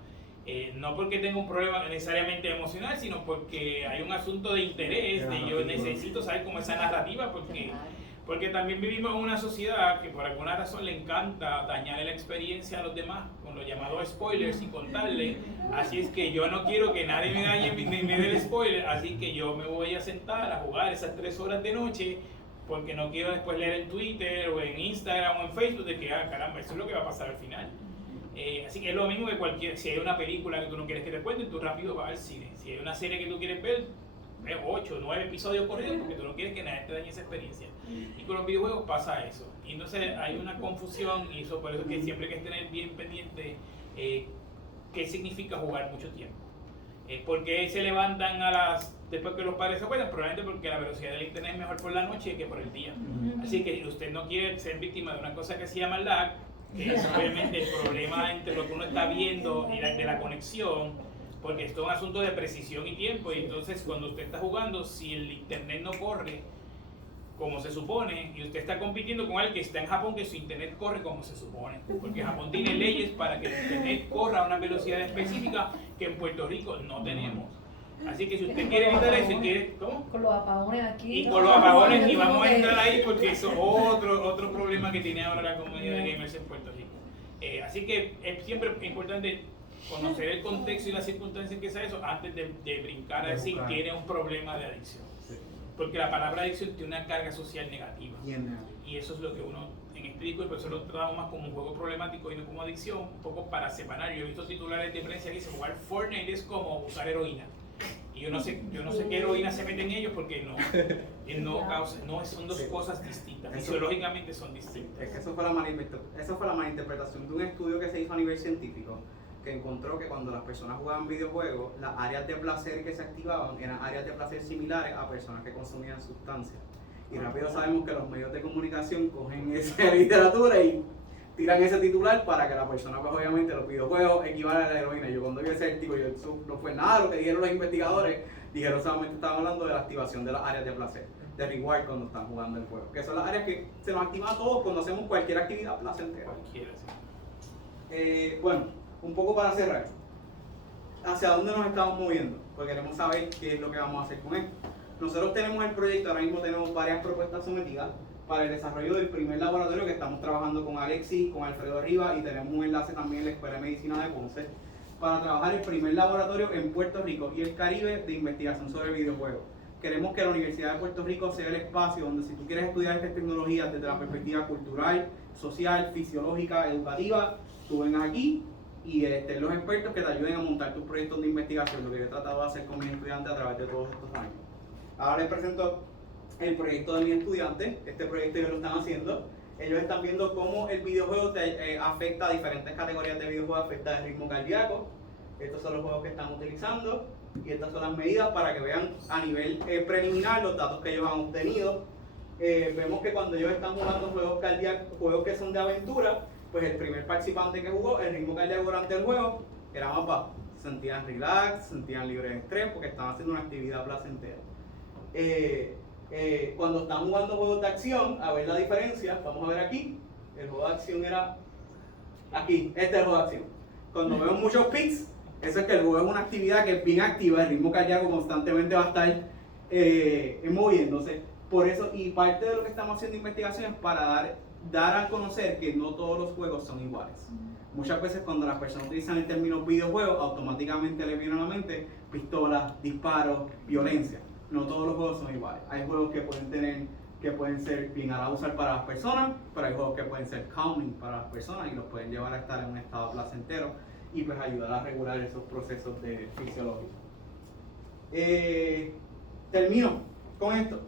No porque tenga un problema necesariamente emocional, sino porque hay un asunto de interés, de yo necesito saber cómo esa narrativa, porque también vivimos en una sociedad que por alguna razón le encanta dañarle la experiencia a los demás con los llamados spoilers y contarle. Así es que yo no quiero que nadie me dañe ni me dé el spoiler, así que yo me voy a sentar a jugar esas 3 horas de noche porque no quiero después leer en Twitter o en Instagram o en Facebook de que, caramba, eso es lo que va a pasar al final. Así que es lo mismo que si hay una película que tú no quieres que te cuenten, tú rápido vas al cine. Si hay una serie que tú quieres ver, ves 8 o 9 episodios corridos porque tú no quieres que nadie te dañe esa experiencia. Y con los videojuegos pasa eso. Y entonces hay una confusión y eso por eso es que siempre hay que tener bien pendiente qué significa jugar mucho tiempo. ¿Por qué se levantan después que los padres se acuerdan? Probablemente porque la velocidad del internet es mejor por la noche que por el día. Así que usted no quiere ser víctima de una cosa que se llama lag, que es obviamente el problema entre lo que uno está viendo y de la conexión, porque esto es un asunto de precisión y tiempo, y entonces cuando usted está jugando, si el internet no corre como se supone, y usted está compitiendo con alguien que está en Japón, que su internet corre como se supone, porque Japón tiene leyes para que el internet corra a una velocidad específica que en Puerto Rico no tenemos. Así que si usted quiere evitar eso y quiere... ¿Cómo? Con los apagones aquí. Y con los apagones, y vamos a entrar ahí porque eso es otro problema que tiene ahora la comunidad de gamers en Puerto Rico. Así que es siempre importante conocer el contexto y las circunstancias en que sea eso antes de brincar a decir que tiene un problema de adicción. Porque la palabra adicción tiene una carga social negativa. Y eso es lo que uno, en este disco, por eso lo tratamos más como un juego problemático y no como adicción, un poco para separar. Yo he visto titulares de prensa que dicen jugar Fortnite es como usar heroína. Y yo no sé qué heroína se mete en ellos porque son dos cosas distintas. Fisiológicamente son distintas. Es que eso fue la malinterpretación de un estudio que se hizo a nivel científico, que encontró que cuando las personas jugaban videojuegos, las áreas de placer que se activaban eran áreas de placer similares a personas que consumían sustancias. Y rápido sabemos que los medios de comunicación cogen esa literatura y tiran ese titular para que la persona, pues obviamente los videojuegos equivalen a la heroína. Yo cuando vi ese artículo, eso no fue nada lo que dijeron los investigadores, dijeron solamente estaban hablando de la activación de las áreas de placer, de reward cuando están jugando el juego, que son las áreas que se nos activan a todos cuando hacemos cualquier actividad placentera. Cualquiera, sí. Bueno, un poco para cerrar, ¿hacia dónde nos estamos moviendo? Porque queremos saber qué es lo que vamos a hacer con esto. Nosotros tenemos el proyecto, ahora mismo tenemos varias propuestas sometidas para el desarrollo del primer laboratorio que estamos trabajando con Alexis, con Alfredo Rivas, y tenemos un enlace también en la Escuela de Medicina de Ponce para trabajar el primer laboratorio en Puerto Rico y el Caribe de investigación sobre videojuegos. Queremos que la Universidad de Puerto Rico sea el espacio donde, si tú quieres estudiar estas tecnologías desde la perspectiva cultural, social, fisiológica, educativa, tú vengas aquí y estén los expertos que te ayuden a montar tus proyectos de investigación, lo que yo he tratado de hacer con mis estudiantes a través de todos estos años. Ahora les presento el proyecto de mis estudiantes. Este proyecto ellos lo están haciendo. Ellos están viendo cómo el videojuego te afecta a diferentes categorías de videojuegos, afecta el ritmo cardíaco. Estos son los juegos que están utilizando y estas son las medidas para que vean a nivel preliminar los datos que ellos han obtenido. Vemos que cuando ellos están jugando juegos cardíacos, juegos que son de aventura, pues el primer participante que jugó, el ritmo cardíaco durante el juego era más bajo. Se sentían relax, se sentían libres de estrés porque estaban haciendo una actividad placentera. Cuando están jugando juegos de acción, a ver la diferencia, vamos a ver aquí, el juego de acción era aquí, este es el juego de acción. Cuando vemos muchos pics, eso es que el juego es una actividad que es bien activa, el ritmo cardíaco constantemente va a estar moviéndose. Por eso, y parte de lo que estamos haciendo investigación es para dar a conocer que no todos los juegos son iguales. Muchas veces cuando las personas utilizan el término videojuego, automáticamente le viene a la mente pistolas, disparos, violencia. No todos los juegos son iguales. Hay juegos que pueden ser bien a usar para las personas, pero hay juegos que pueden ser calming para las personas y los pueden llevar a estar en un estado placentero y pues ayudar a regular esos procesos fisiológicos. Termino con esto.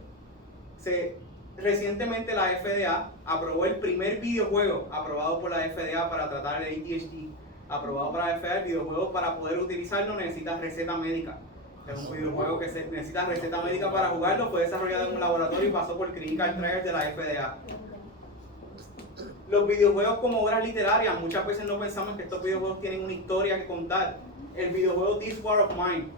Recientemente la FDA aprobó el primer videojuego aprobado por la FDA para tratar el ADHD. Aprobado para la FDA, el videojuego, para poder utilizarlo necesitas receta médica. Es un videojuego que necesita receta médica para jugarlo, fue desarrollado en un laboratorio y pasó por Clinical Trials de la FDA. Los videojuegos como obras literarias, muchas veces no pensamos que estos videojuegos tienen una historia que contar. el videojuego This War of Mine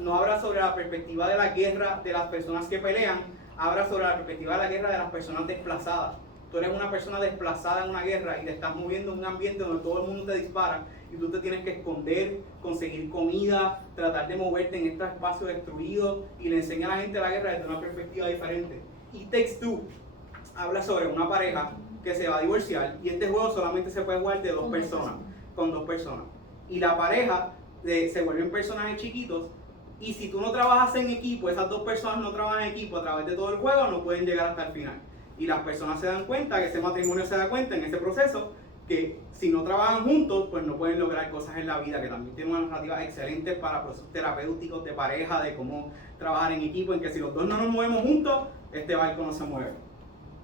no habla sobre la perspectiva de la guerra de las personas que pelean, habla sobre la perspectiva de la guerra de las personas desplazadas. Tú eres una persona desplazada en una guerra y te estás moviendo en un ambiente donde todo el mundo te dispara y tú te tienes que esconder, conseguir comida, tratar de moverte en estos espacios destruidos, y le enseña a la gente la guerra desde una perspectiva diferente. Y Takes Two habla sobre una pareja que se va a divorciar, y este juego solamente se puede jugar de con dos personas. Y la pareja se vuelven personajes chiquitos, y si tú no trabajas en equipo, esas dos personas no trabajan en equipo a través de todo el juego, no pueden llegar hasta el final. Y las personas se dan cuenta, que ese matrimonio se da cuenta en ese proceso, que si no trabajan juntos, pues no pueden lograr cosas en la vida, que también tiene una narrativa excelente para procesos terapéuticos de pareja, de cómo trabajar en equipo, en que si los dos no nos movemos juntos, este barco no se mueve.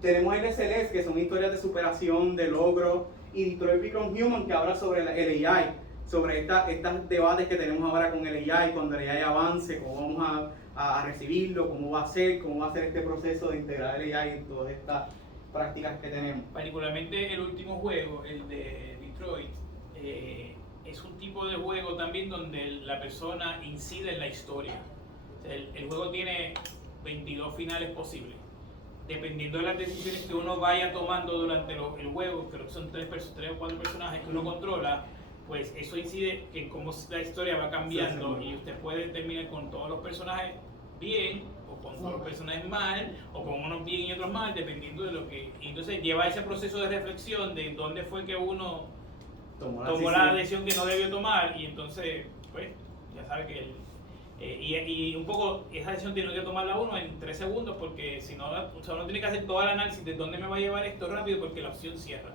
Tenemos LSLs, que son historias de superación, de logro, y Detroit Become Human, que habla sobre el AI, sobre estos debates que tenemos ahora con el AI, cuando el AI avance, cómo vamos a recibirlo, cómo va a ser este proceso de integrar el AI en todas estas prácticas que tenemos. Particularmente el último juego, el de Detroit, es un tipo de juego también donde la persona incide en la historia. O sea, el juego tiene 22 finales posibles. Dependiendo de las decisiones que uno vaya tomando durante el juego, creo que son 3 o 4 personajes que uno controla, pues eso incide en cómo la historia va cambiando, y usted puede terminar con todos los personajes bien, o con todos los personajes mal, o con unos bien y otros mal, dependiendo de lo que... Entonces lleva ese proceso de reflexión de dónde fue que uno tomó la decisión que no debió tomar, y entonces, pues, ya sabe que y un poco esa decisión tiene que tomarla uno en 3 segundos, porque si no, o sea, uno tiene que hacer todo el análisis de dónde me va a llevar esto rápido, porque la opción cierra.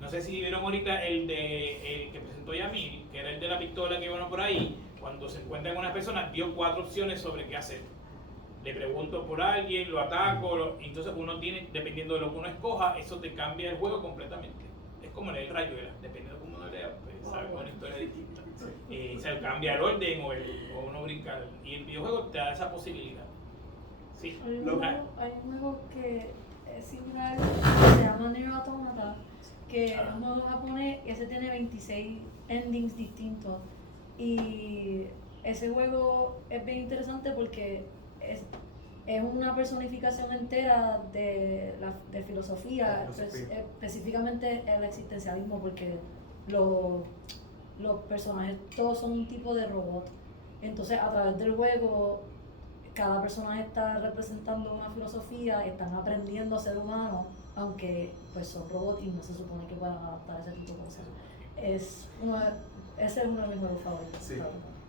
No sé si vieron ahorita el que presentó Yamil, que era el de la pistola que iban por ahí. Cuando se encuentra con una persona, dio 4 opciones sobre qué hacer. Le pregunto por alguien, lo ataco, entonces uno tiene, dependiendo de lo que uno escoja, eso te cambia el juego completamente. Es como leer Rayuela, dependiendo de cómo uno lea, pues sabe una historia distinta. Se cambia el orden o uno brinca, y el videojuego te da esa posibilidad. Sí. Hay un juego que es similar, que se llama Nier Automata, que es un juego japonés, y ese tiene 26 endings distintos, y ese juego es bien interesante porque es una personificación entera de filosofía, específicamente el existencialismo, porque los personajes todos son un tipo de robot. Entonces, a través del juego, cada personaje está representando una filosofía, están aprendiendo a ser humanos, aunque pues son robots y no se supone que puedan adaptar a ese tipo de cosas. Ese es uno de mis juegos favoritos. Sí.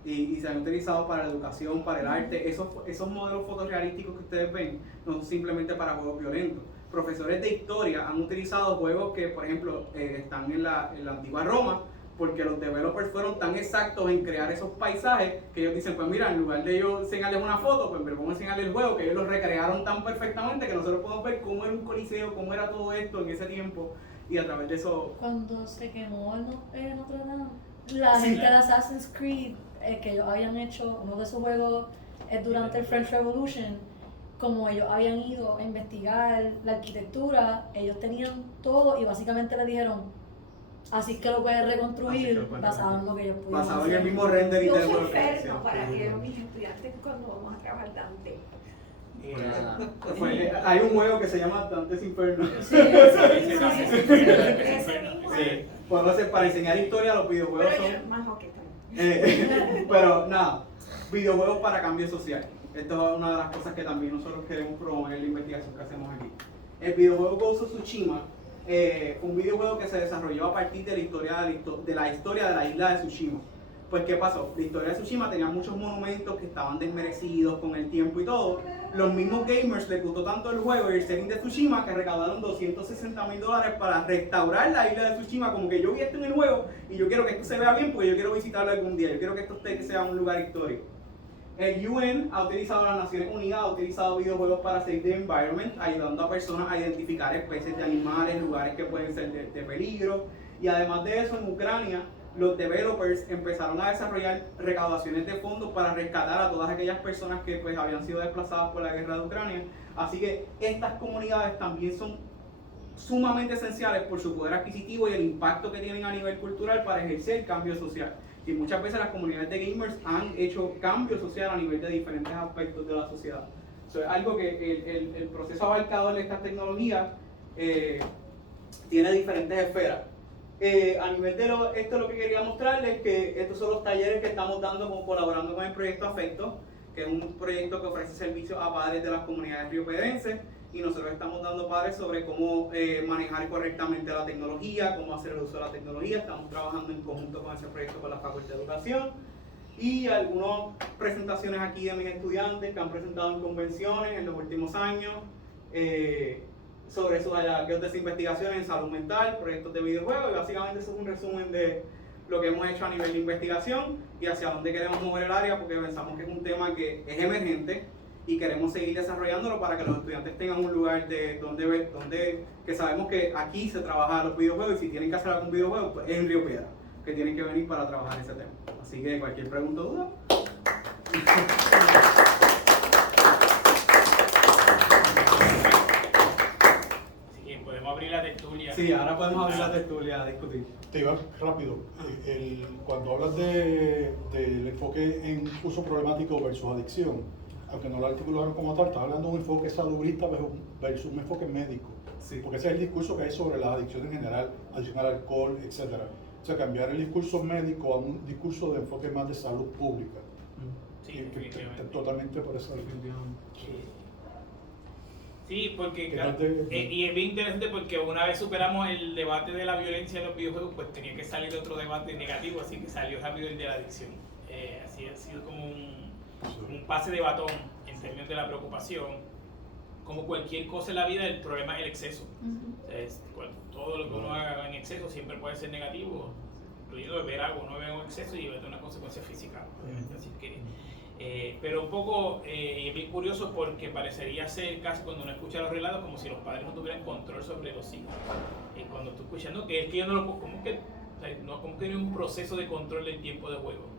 Y se han utilizado para la educación, para el arte. Esos modelos fotorrealísticos que ustedes ven no son simplemente para juegos violentos. Profesores de historia han utilizado juegos que, por ejemplo, están en la antigua Roma, porque los developers fueron tan exactos en crear esos paisajes que ellos dicen, pues mira, en lugar de yo enseñarles una foto, pues vamos a enseñarles el juego, que ellos lo recrearon tan perfectamente que nosotros podemos ver cómo era un coliseo, cómo era todo esto en ese tiempo, y a través de eso... Cuando se quemó Notre Dame, la gente de Assassin's Creed, que ellos habían hecho, uno de esos juegos durante el French Revolution, como ellos habían ido a investigar la arquitectura, ellos tenían todo y básicamente le dijeron, así que lo puedes reconstruir basado en lo que ellos pudieron hacer. Basado en el mismo render y Yo de soy lo que enfermo para que mis estudiantes cuando vamos a trabajar Dante. Hay un juego que se llama Dante's Inferno. Sí. Ese mismo. Sí, podemos hacer para enseñar historia, los videojuegos Pero son... yo más o que también. Pero nada, videojuegos para cambio social. Esto es una de las cosas que también nosotros queremos promover en la investigación que hacemos aquí. El videojuego Ghost of Tsushima fue un videojuego que se desarrolló a partir de la historia de la isla de Tsushima. Pues ¿qué pasó? La historia de Tsushima tenía muchos monumentos que estaban desmerecidos con el tiempo y todo. Los mismos gamers les gustó tanto el juego y el setting de Tsushima que recaudaron $260,000 para restaurar la isla de Tsushima. Como que yo vi esto en el juego y yo quiero que esto se vea bien porque yo quiero visitarlo algún día. Yo quiero que esto sea un lugar histórico. El UN ha utilizado, las Naciones Unidas ha utilizado videojuegos para Save the Environment, ayudando a personas a identificar especies de animales, lugares que pueden ser de peligro. Y además de eso, en Ucrania, los developers empezaron a desarrollar recaudaciones de fondos para rescatar a todas aquellas personas que pues habían sido desplazadas por la guerra de Ucrania. Así que estas comunidades también son sumamente esenciales por su poder adquisitivo y el impacto que tienen a nivel cultural para ejercer cambio social. Y muchas veces las comunidades de gamers han hecho cambio social a nivel de diferentes aspectos de la sociedad. Eso es algo que el proceso abarcador de estas tecnologías tiene diferentes esferas. A nivel de esto lo que quería mostrarles es que estos son los talleres que estamos dando colaborando con el proyecto Afecto, que es un proyecto que ofrece servicios a padres de las comunidades riopedrenses, y nosotros estamos dando padres sobre cómo manejar correctamente la tecnología, cómo hacer el uso de la tecnología. Estamos trabajando en conjunto con ese proyecto con la Facultad de Educación, y algunas presentaciones aquí de mis estudiantes que han presentado en convenciones en los últimos años sobre sus hallazgos de investigación en salud mental, proyectos de videojuegos, y básicamente eso es un resumen de lo que hemos hecho a nivel de investigación y hacia dónde queremos mover el área, porque pensamos que es un tema que es emergente y queremos seguir desarrollándolo para que los estudiantes tengan un lugar de donde que sabemos que aquí se trabaja los videojuegos, y si tienen que hacer algún videojuego, pues es en Río Piedra que tienen que venir para trabajar ese tema. Así que cualquier pregunta o duda. Podemos abrir la tertulia. Sí, ahora podemos abrir la tertulia a discutir. Te iba rápido. Cuando hablas del enfoque en uso problemático versus adicción, aunque no lo articularon como tal, estás hablando de un enfoque salubrista versus un enfoque médico. Sí. Porque ese es el discurso que hay sobre las adicciones en general, adicción al alcohol, etc. O sea, cambiar el discurso médico a un discurso de enfoque más de salud pública. Sí, Y definitivamente. totalmente por esa línea. Sí, porque Que claro, no te- y es bien interesante porque una vez superamos el debate de la violencia en los videojuegos, pues tenía que salir otro debate negativo, así que salió rápido el de la adicción. Así ha sido como un pase de batón en términos de la preocupación. Como cualquier cosa en la vida, el problema es el exceso. Todo lo que uno haga en exceso siempre puede ser negativo, incluido beber agua, no beber en exceso y llevarte una consecuencia física, obviamente. Así que pero un poco es bien curioso porque parecería ser casi cuando uno escucha los relatos como si los padres no tuvieran control sobre los hijos. Cuando tú escuchas, ¿no? Que es que yo no lo puedo, como que no, como que no hay un proceso de control del tiempo de juego.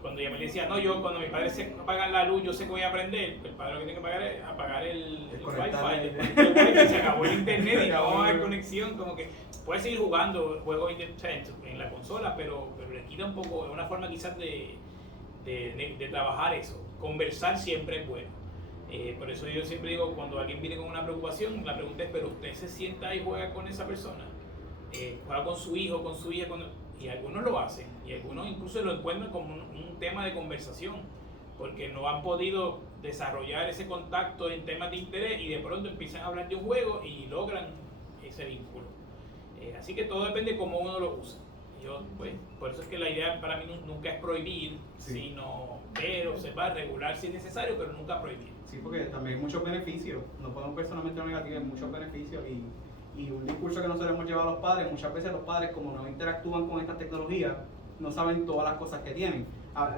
Cuando ella me decía, no, yo cuando mis padres se apagan la luz, yo sé que voy a aprender, el padre lo que tiene que pagar es apagar el wifi, después se acabó el internet y no va a haber conexión, como que puedes seguir jugando juegos en la consola, pero le quita un poco, es una forma quizás de trabajar eso. Conversar siempre es bueno. Por eso yo siempre digo, cuando alguien viene con una preocupación, la pregunta es, ¿pero usted se sienta y juega con esa persona? Juega con su hijo, con su hija, y algunos lo hacen, y algunos incluso lo encuentran como un tema de conversación, porque no han podido desarrollar ese contacto en temas de interés, y de pronto empiezan a hablar de un juego y logran ese vínculo. Así que todo depende de cómo uno lo usa. Pues, por eso es que la idea para mí nunca es prohibir, sino ver, observar, regular si es necesario, pero nunca prohibir. Sí, porque también hay muchos beneficios, no podemos personalmente lo negativo, hay muchos beneficios, y un discurso que nosotros hemos llevado a los padres, muchas veces los padres como no interactúan con estas tecnologías, no saben todas las cosas que tienen.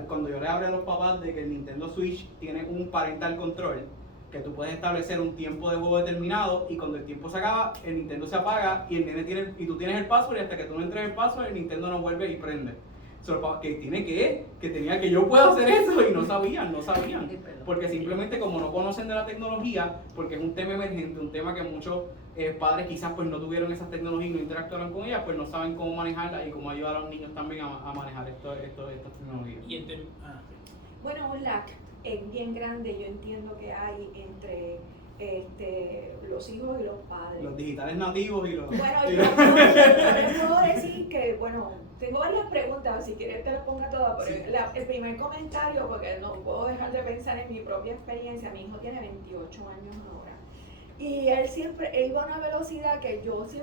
Cuando yo le hablo a los papás de que el Nintendo Switch tiene un parental control, que tú puedes establecer un tiempo de juego determinado, y cuando el tiempo se acaba, el Nintendo se apaga y el nene y tú tienes el password, y hasta que tú no entres el password, el Nintendo no vuelve y prende. Que tenía que yo puedo hacer eso, y no sabían, porque simplemente como no conocen de la tecnología, porque es un tema emergente, un tema que muchos padres quizás pues no tuvieron esas tecnologías y no interactuaron con ellas, pues no saben cómo manejarlas y cómo ayudar a los niños también a manejar estas tecnologías. Bueno, un lag bien grande yo entiendo que hay entre los hijos y los padres. Los digitales nativos y los... Bueno, yo les puedo decir que, bueno, tengo varias preguntas, si quieres te las ponga todas, pero el primer comentario, porque no puedo dejar de pensar en mi propia experiencia. Mi hijo tiene 28 años ahora, y él iba a una velocidad que yo estoy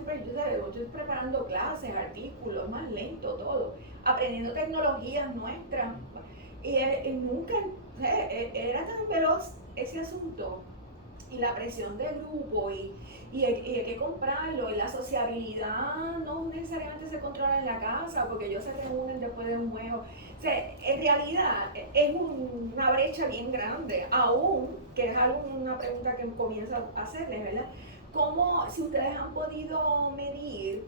preparando clases, artículos, más lento, todo, aprendiendo tecnologías nuestras, y él nunca, era tan veloz ese asunto, y la presión del grupo, y hay que comprarlo, y la sociabilidad no necesariamente se controla en la casa, porque ellos se reúnen después de un juego. O sea, en realidad es una brecha bien grande, aún, que es una pregunta que comienzo a hacerles, ¿verdad? ¿Cómo, si ustedes han podido medir,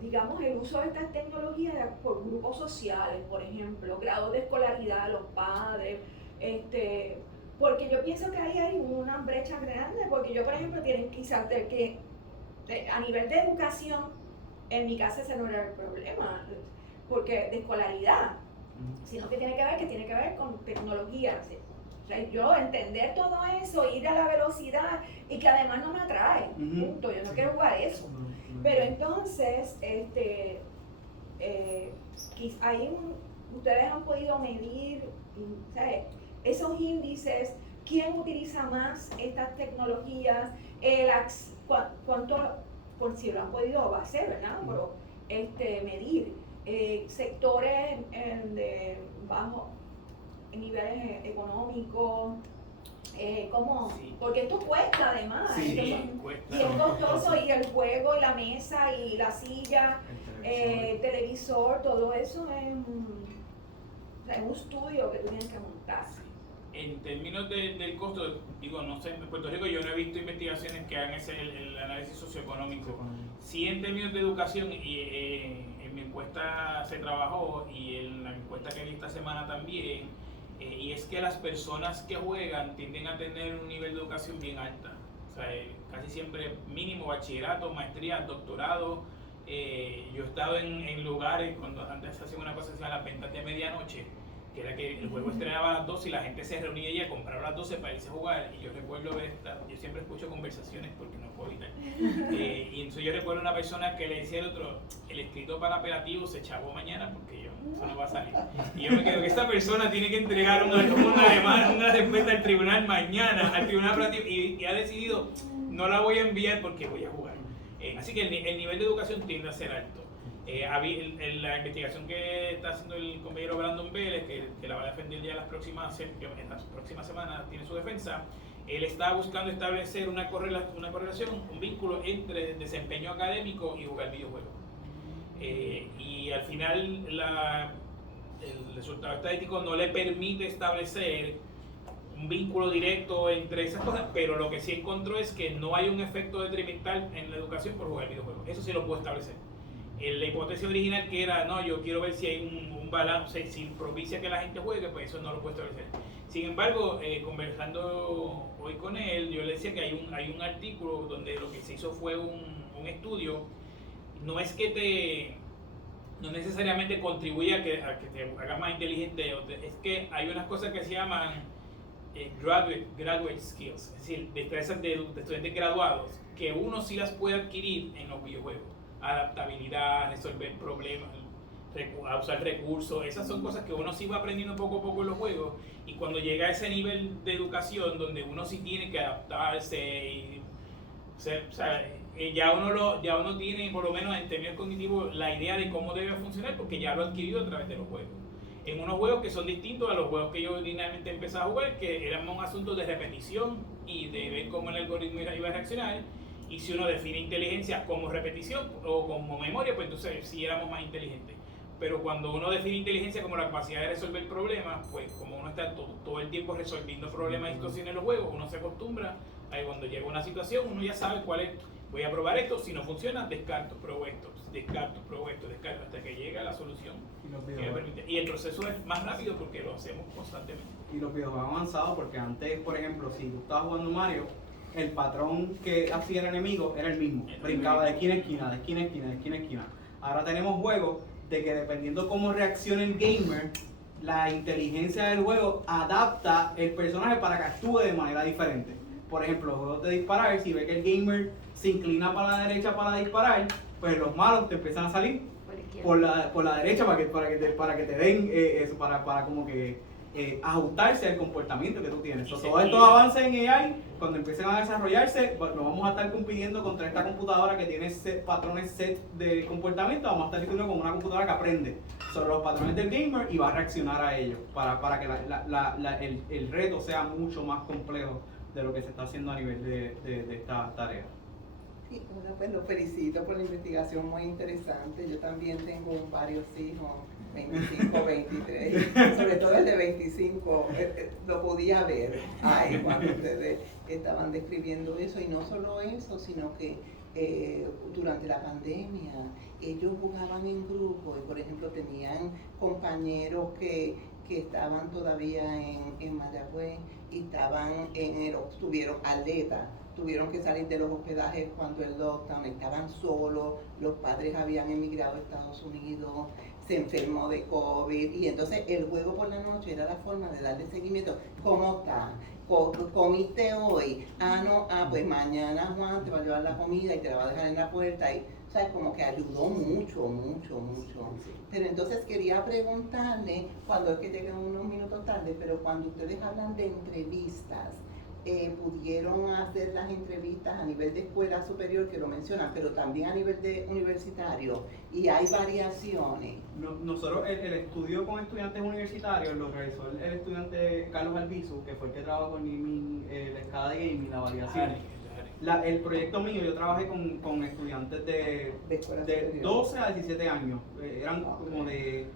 digamos, el uso de estas tecnologías por grupos sociales, por ejemplo, grados de escolaridad de los padres, porque yo pienso que ahí hay una brecha grande, porque yo, por ejemplo, tienen quizás a nivel de educación, en mi casa ese no era el problema. porque de escolaridad, sino que tiene que ver con tecnología. O sea, yo entender todo eso, ir a la velocidad y que además no me atrae, punto, yo no quiero jugar eso. Pero entonces, ustedes han podido medir, ¿sabes?, esos índices, quién utiliza más estas tecnologías, cuánto, por si lo han podido hacer, ¿verdad? Pero, medir sectores de bajo niveles económicos, ¿cómo? Sí. Porque esto cuesta además, Sí, entonces, cuesta. y es costoso, y el juego, y la mesa, y la silla, televisor, todo eso es un estudio que tú tienes que montar. En términos del costo, digo, no sé, en Puerto Rico yo no he visto investigaciones que hagan el análisis socioeconómico. Sí, en términos de educación, y en mi encuesta se trabajó, y en la encuesta que vi esta semana también, y es que las personas que juegan tienden a tener un nivel de educación bien alta. O sea, casi siempre mínimo bachillerato, maestría, doctorado. Yo he estado en lugares, cuando antes hacían una cosa que se llama las ventas de medianoche, que era que el juego estrenaba a las 12 y la gente se reunía y a comprar a las 12 para irse a jugar. Y yo recuerdo ver yo siempre escucho conversaciones porque no puedo evitar. Y entonces yo recuerdo una persona que le decía al otro, el escrito para apelativo se chavó mañana porque eso no va a salir. Y yo me quedo que esta persona tiene que entregar una respuesta al tribunal mañana, al tribunal apelativo, y ha decidido, no la voy a enviar porque voy a jugar. Así que el nivel de educación tiende a ser alto. La investigación que está haciendo el compañero Brandon Vélez, que la va a defender ya en las próximas semanas, tiene su defensa. Él está buscando establecer una correlación, un vínculo entre desempeño académico y jugar videojuegos. Y al final el resultado estadístico no le permite establecer un vínculo directo entre esas cosas, pero lo que sí encontró es que no hay un efecto detrimental en la educación por jugar videojuegos. Eso sí lo puedo establecer. La hipótesis original que era, no, yo quiero ver si hay un balance, si propicia que la gente juegue, pues eso no lo puedo establecer. Sin embargo, conversando hoy con él, yo le decía que hay un artículo donde lo que se hizo fue un estudio. No es que no necesariamente contribuye a que te hagas más inteligente, es que hay unas cosas que se llaman graduate skills, es decir, destrezas de estudiantes graduados, que uno sí las puede adquirir en los videojuegos. Adaptabilidad, resolver problemas, usar recursos, esas son cosas que uno sí va aprendiendo poco a poco en los juegos, y cuando llega a ese nivel de educación donde uno sí tiene que adaptarse y ya uno tiene, por lo menos en términos cognitivos, la idea de cómo debe funcionar porque ya lo ha adquirido a través de los juegos. En unos juegos que son distintos a los juegos que yo originalmente empezaba a jugar, que eran un asunto de repetición y de ver cómo el algoritmo iba a reaccionar. Y si uno define inteligencia como repetición o como memoria, pues entonces sí éramos más inteligentes. Pero cuando uno define inteligencia como la capacidad de resolver problemas, pues como uno está todo el tiempo resolviendo problemas y situaciones en los juegos, uno se acostumbra a que cuando llega una situación, uno ya sabe cuál es. Voy a probar esto, si no funciona, descarto, pruebo esto, descarto, hasta que llega la solución que me permite. Y el proceso es más rápido porque lo hacemos constantemente. Y los videojuegos avanzados, porque antes, por ejemplo, si tú estabas jugando Mario, el patrón que hacía el enemigo era el mismo. Brincaba de esquina a esquina, de esquina a esquina, de esquina a esquina. Ahora tenemos juegos de que dependiendo cómo reaccione el gamer, la inteligencia del juego adapta el personaje para que actúe de manera diferente. Por ejemplo, los juegos de disparar, si ve que el gamer se inclina para la derecha para disparar, pues los malos te empiezan a salir por la derecha para que te den eso, para como que ajustarse al comportamiento que tú tienes. Todos estos avances en AI, cuando empiecen a desarrollarse, nos vamos a estar compitiendo contra esta computadora que tiene patrones set de comportamiento. Vamos a estar discutiendo con una computadora que aprende sobre los patrones del gamer y va a reaccionar a ellos para que el reto sea mucho más complejo de lo que se está haciendo a nivel de esta tarea. Sí, bueno, pues lo felicito por la investigación muy interesante. Yo también tengo varios hijos, 25, 23, sobre todo el de 25, lo podía ver cuando ustedes estaban describiendo eso, y no solo eso, sino que durante la pandemia ellos jugaban en grupo y por ejemplo tenían compañeros que estaban todavía en Mayagüez y tuvieron atletas, tuvieron que salir de los hospedajes cuando el lockdown, estaban solos, los padres habían emigrado a Estados Unidos, se enfermó de COVID y entonces el juego por la noche era la forma de darle seguimiento. ¿Cómo está? ¿Comiste hoy? Pues mañana Juan te va a llevar la comida y te la va a dejar en la puerta. Y, ¿sabes? Como que ayudó mucho. Pero entonces quería preguntarle, cuando es que llegué unos minutos tarde, pero cuando ustedes hablan de entrevistas, pudieron hacer las entrevistas a nivel de escuela superior, que lo mencionan, pero también a nivel de universitario, y hay variaciones. Nosotros el estudio con estudiantes universitarios lo realizó el estudiante Carlos Albizu, que fue el que trabajó con gaming, la escala de gaming, la variación. El proyecto mío, yo trabajé con estudiantes de 12 a 17 años, eran como de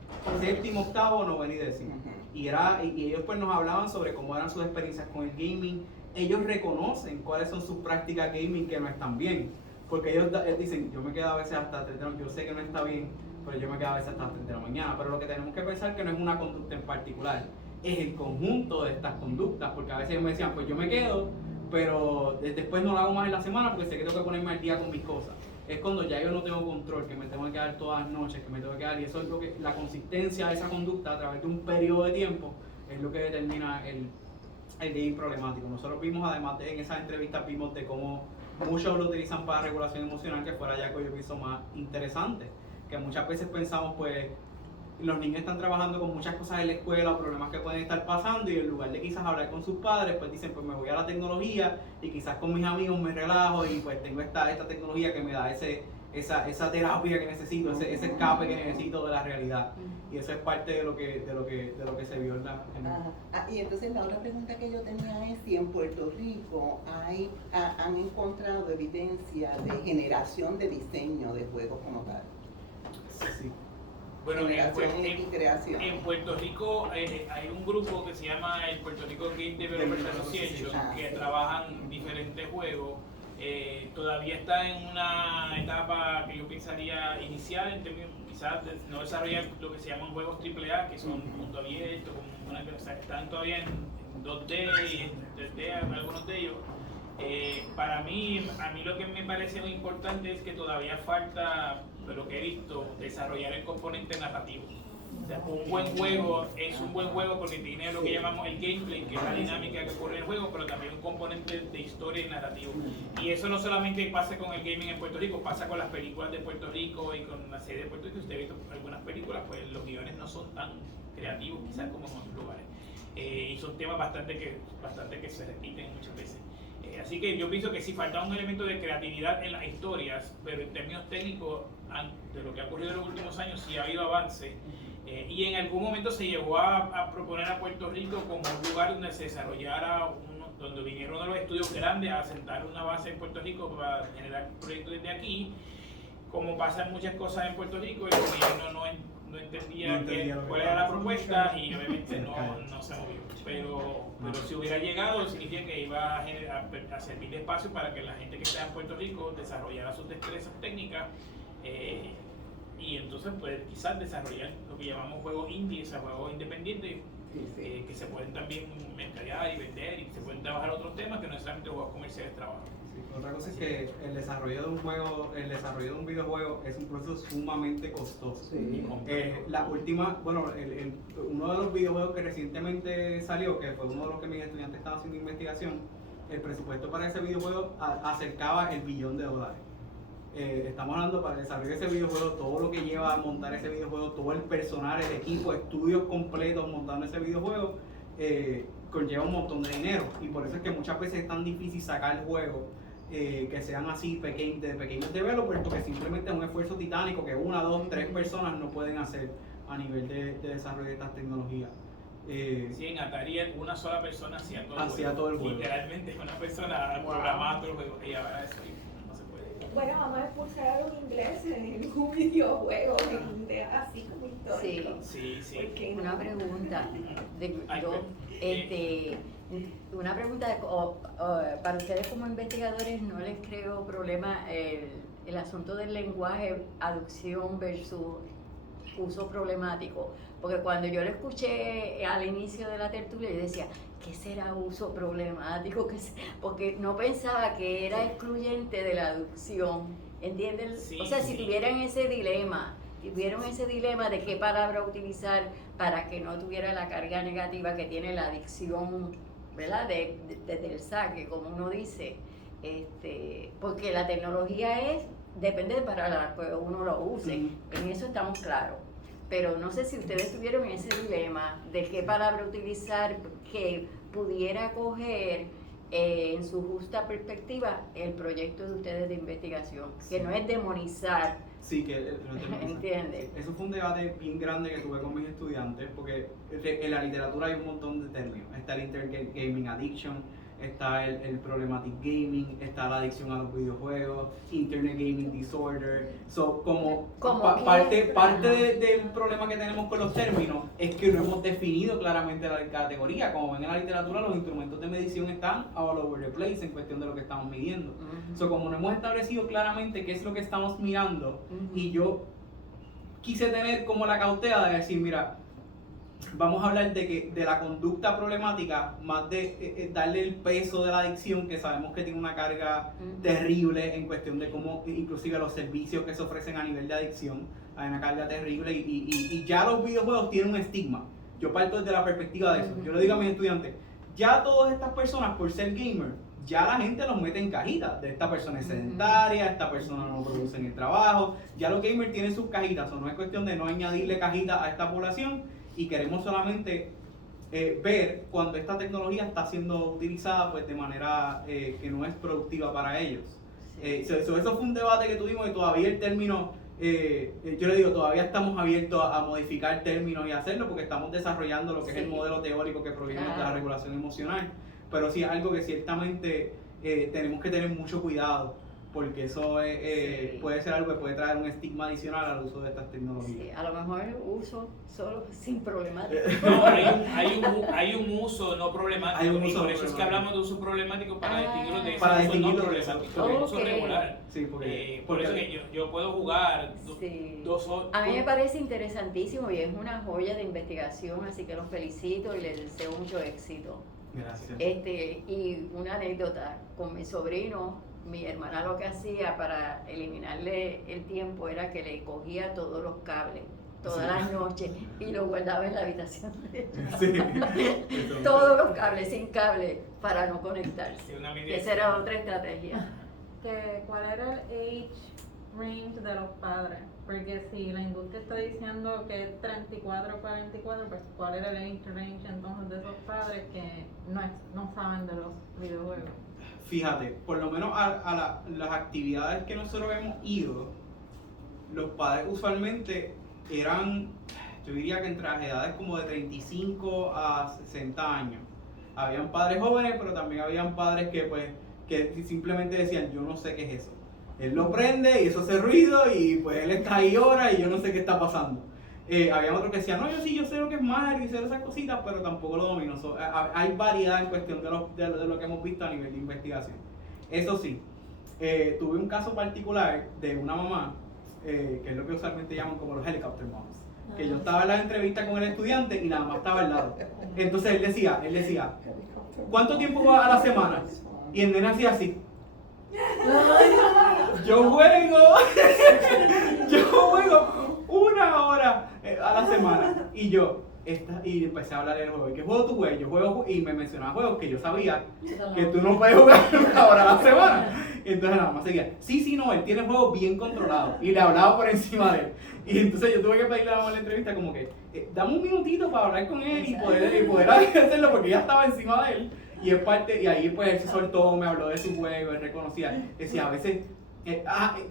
séptimo, octavo, noveno y décimo. Y ellos pues nos hablaban sobre cómo eran sus experiencias con el gaming. Ellos reconocen cuáles son sus prácticas gaming que no están bien. Porque ellos dicen, yo me quedo a veces hasta 3 de la mañana, yo sé que no está bien, pero yo me quedo a veces hasta 3 de la mañana. Pero lo que tenemos que pensar que no es una conducta en particular, es el conjunto de estas conductas. Porque a veces ellos me decían, pues yo me quedo, pero después no lo hago más en la semana porque sé que tengo que ponerme al día con mis cosas. Es cuando ya yo no tengo control, que me tengo que quedar todas las noches, que me tengo que quedar, y eso es lo que, la consistencia de esa conducta a través de un periodo de tiempo, es lo que determina el gaming problemático. Nosotros vimos, además en esas entrevistas, vimos de cómo muchos lo utilizan para regulación emocional, que fuera ya que yo pienso más interesante, que muchas veces pensamos, pues, los niños están trabajando con muchas cosas en la escuela, problemas que pueden estar pasando, y en lugar de quizás hablar con sus padres, pues dicen, pues me voy a la tecnología y quizás con mis amigos me relajo y pues tengo esta tecnología que me da esa terapia que necesito, ese escape que necesito de la realidad. Y eso es parte de lo que se vio en la... Y entonces la otra pregunta que yo tenía es si en Puerto Rico han encontrado evidencia de generación de diseño de juegos como tal. Sí. Bueno, creación. en Puerto Rico hay un grupo que se llama el Puerto Rico Game Developers Association, que trabajan diferentes juegos. Todavía está en una etapa que yo pensaría inicial, en términos quizás no desarrollar lo que se llaman juegos AAA, que son mundo abierto, están todavía en 2D y en 3D algunos de ellos. A mí lo que me parece muy importante es que todavía falta, de lo que he visto, desarrollar el componente narrativo. O sea, un buen juego es un buen juego porque tiene lo que llamamos el gameplay, que es la dinámica que ocurre en el juego, pero también un componente de historia y narrativo. Y eso no solamente pasa con el gaming en Puerto Rico, pasa con las películas de Puerto Rico y con la serie de Puerto Rico. Usted ha visto algunas películas, pues los guiones no son tan creativos quizás como en otros lugares. Y son temas bastante que se repiten muchas veces. Así que yo pienso que sí falta un elemento de creatividad en las historias, pero en términos técnicos, de lo que ha ocurrido en los últimos años, sí ha habido avance. Y en algún momento se llegó a proponer a Puerto Rico como un lugar donde se desarrollara, donde vinieron uno de los estudios grandes a sentar una base en Puerto Rico para generar proyectos desde aquí. Como pasan muchas cosas en Puerto Rico, el gobierno no entendía cuál era la propuesta y obviamente no se movió. Pero si hubiera llegado, significa que iba a servir de espacio para que la gente que está en Puerto Rico desarrollara sus destrezas técnicas y entonces pues quizás desarrollar lo que llamamos juegos indie, o sea, juegos independientes que se pueden también mercadear y vender y se pueden trabajar otros temas que no necesariamente juegos comerciales trabajan. Otra cosa es que el desarrollo de un videojuego es un proceso sumamente costoso. Sí. Uno de los videojuegos que recientemente salió, que fue uno de los que mis estudiantes estaban haciendo investigación, el presupuesto para ese videojuego acercaba el $1 billón. Estamos hablando para el desarrollo de ese videojuego, todo lo que lleva a montar ese videojuego, todo el personal, el equipo, estudios completos montando ese videojuego, conlleva un montón de dinero. Y por eso es que muchas veces es tan difícil sacar juegos que sean así de pequeños developers, porque simplemente es un esfuerzo titánico que 1, 2, 3 personas no pueden hacer a nivel de desarrollo de estas tecnologías. Sí, en Atari una sola persona hacía todo el juego. Literalmente una persona programaba todo el juego y ahora eso no se puede. Bueno, vamos a expulsar a los ingleses en un videojuego así como histórico. Sí. Porque Una pregunta. Una pregunta para ustedes como investigadores, ¿no les creo problema el asunto del lenguaje, aducción versus uso problemático? Porque cuando yo lo escuché al inicio de la tertulia, yo decía, ¿qué será uso problemático? Porque no pensaba que era excluyente de la aducción, ¿entienden? Sí, o sea, si tuvieran ese dilema tuvieron ese dilema de qué palabra utilizar para que no tuviera la carga negativa que tiene la adicción, ¿verdad? Desde el saque, como uno dice, porque la tecnología depende para la que uno lo use, en eso estamos claros. Pero no sé si ustedes tuvieron ese dilema de qué palabra utilizar que pudiera coger en su justa perspectiva el proyecto de ustedes de investigación, que no es demonizar. Sí, que ¿Entiendes? Eso fue un debate bien grande que tuve con mis estudiantes, porque en la literatura hay un montón de términos. Está el intergaming addiction, está el problematic gaming, está la adicción a los videojuegos, internet gaming disorder. So, parte del problema que tenemos con los términos es que no hemos definido claramente la categoría. Como ven en la literatura, los instrumentos de medición están all over the place en cuestión de lo que estamos midiendo. So, como no hemos establecido claramente qué es lo que estamos mirando, y yo quise tener como la cautela de decir, mira, vamos a hablar de la conducta problemática, más de darle el peso de la adicción, que sabemos que tiene una carga terrible en cuestión de cómo, inclusive los servicios que se ofrecen a nivel de adicción, hay una carga terrible y ya los videojuegos tienen un estigma. Yo parto desde la perspectiva de eso. Yo le digo a mis estudiantes, ya todas estas personas, por ser gamer, ya la gente los mete en cajitas. De esta persona es sedentaria, esta persona no produce en el trabajo. Ya los gamers tienen sus cajitas, o no es cuestión de no añadirle cajitas a esta población, y queremos solamente ver cuando esta tecnología está siendo utilizada pues de manera que no es productiva para ellos. Eso fue un debate que tuvimos, y todavía el término, yo le digo, todavía estamos abiertos a modificar términos y hacerlo, porque estamos desarrollando lo que es el modelo teórico que proviene de la regulación emocional. Pero sí es algo que ciertamente tenemos que tener mucho cuidado, porque eso puede ser algo que puede traer un estigma adicional al uso de estas tecnologías. Sí, a lo mejor el uso solo sin problemática. No, hay un uso no problemático, Hay un y uso por no eso es que problemático. hablamos de uso problemático para distinguirlo de ese Para uso no distinguirlo de problemático, eso. de uso Ok. regular. Sí, Por eso que yo puedo jugar Sí. 2 horas. A mí me parece interesantísimo y es una joya de investigación, así que los felicito y les deseo mucho éxito. Gracias. Y una anécdota, con mi sobrino, mi hermana lo que hacía para eliminarle el tiempo era que le cogía todos los cables todas las noches y los guardaba en la habitación de ella. Sí. Todos los cables, sin cable, para no conectarse. Sí, una media- Esa era otra estrategia. ¿Cuál era el age range de los padres? Porque si la industria está diciendo que es 34 o 44, pues ¿cuál era el age range entonces de esos padres que no saben de los videojuegos? Fíjate, por lo menos a las actividades que nosotros hemos ido, los padres usualmente eran, yo diría que entre las edades como de 35 a 60 años. Habían padres jóvenes, pero también habían padres que simplemente decían, yo no sé qué es eso. Él lo prende y eso hace ruido y pues él está ahí ahora y yo no sé qué está pasando. Había otros que decían, no, yo sé lo que es Mario y sé esas cositas, pero tampoco lo domino. Hay variedad en cuestión de lo que hemos visto a nivel de investigación. Eso sí, tuve un caso particular de una mamá, que es lo que usualmente llaman como los helicopter moms, que yo estaba en la entrevista con el estudiante y nada más estaba al lado. Entonces él decía, ¿cuánto tiempo va a la semana? Y el nene hacía así. Yo juego 1 hora a la semana. Y empecé a hablar del juego. ¿Y qué juego tú juegas? Yo juego, y me mencionaba juegos que yo sabía que tú no puedes jugar 1 hora a la semana. Y entonces nada más seguía, sí, no, él tiene juegos bien controlados. Y le hablaba por encima de él. Y entonces yo tuve que pedirle a la mamá en la entrevista como que, dame un minutito para hablar con él y poder hacerlo, porque ya estaba encima de él. Y ahí pues él se soltó, me habló de su juego, él reconocía, decía, a veces,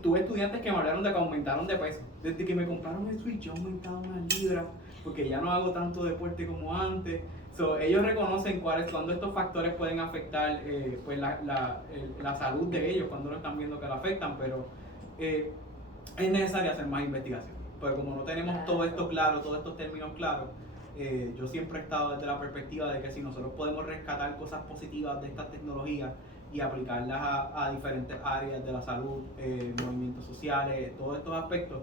tuve estudiantes que me hablaron de que aumentaron de peso. Desde que me compraron el Switch, yo he aumentado unas libras, porque ya no hago tanto deporte como antes. Ellos reconocen cuando estos factores pueden afectar pues la salud de ellos, cuando lo están viendo que la afectan, pero es necesario hacer más investigación, porque como no tenemos todo esto claro, todos estos términos claros, yo siempre he estado desde la perspectiva de que si nosotros podemos rescatar cosas positivas de estas tecnologías y aplicarlas a diferentes áreas de la salud, movimientos sociales, todos estos aspectos,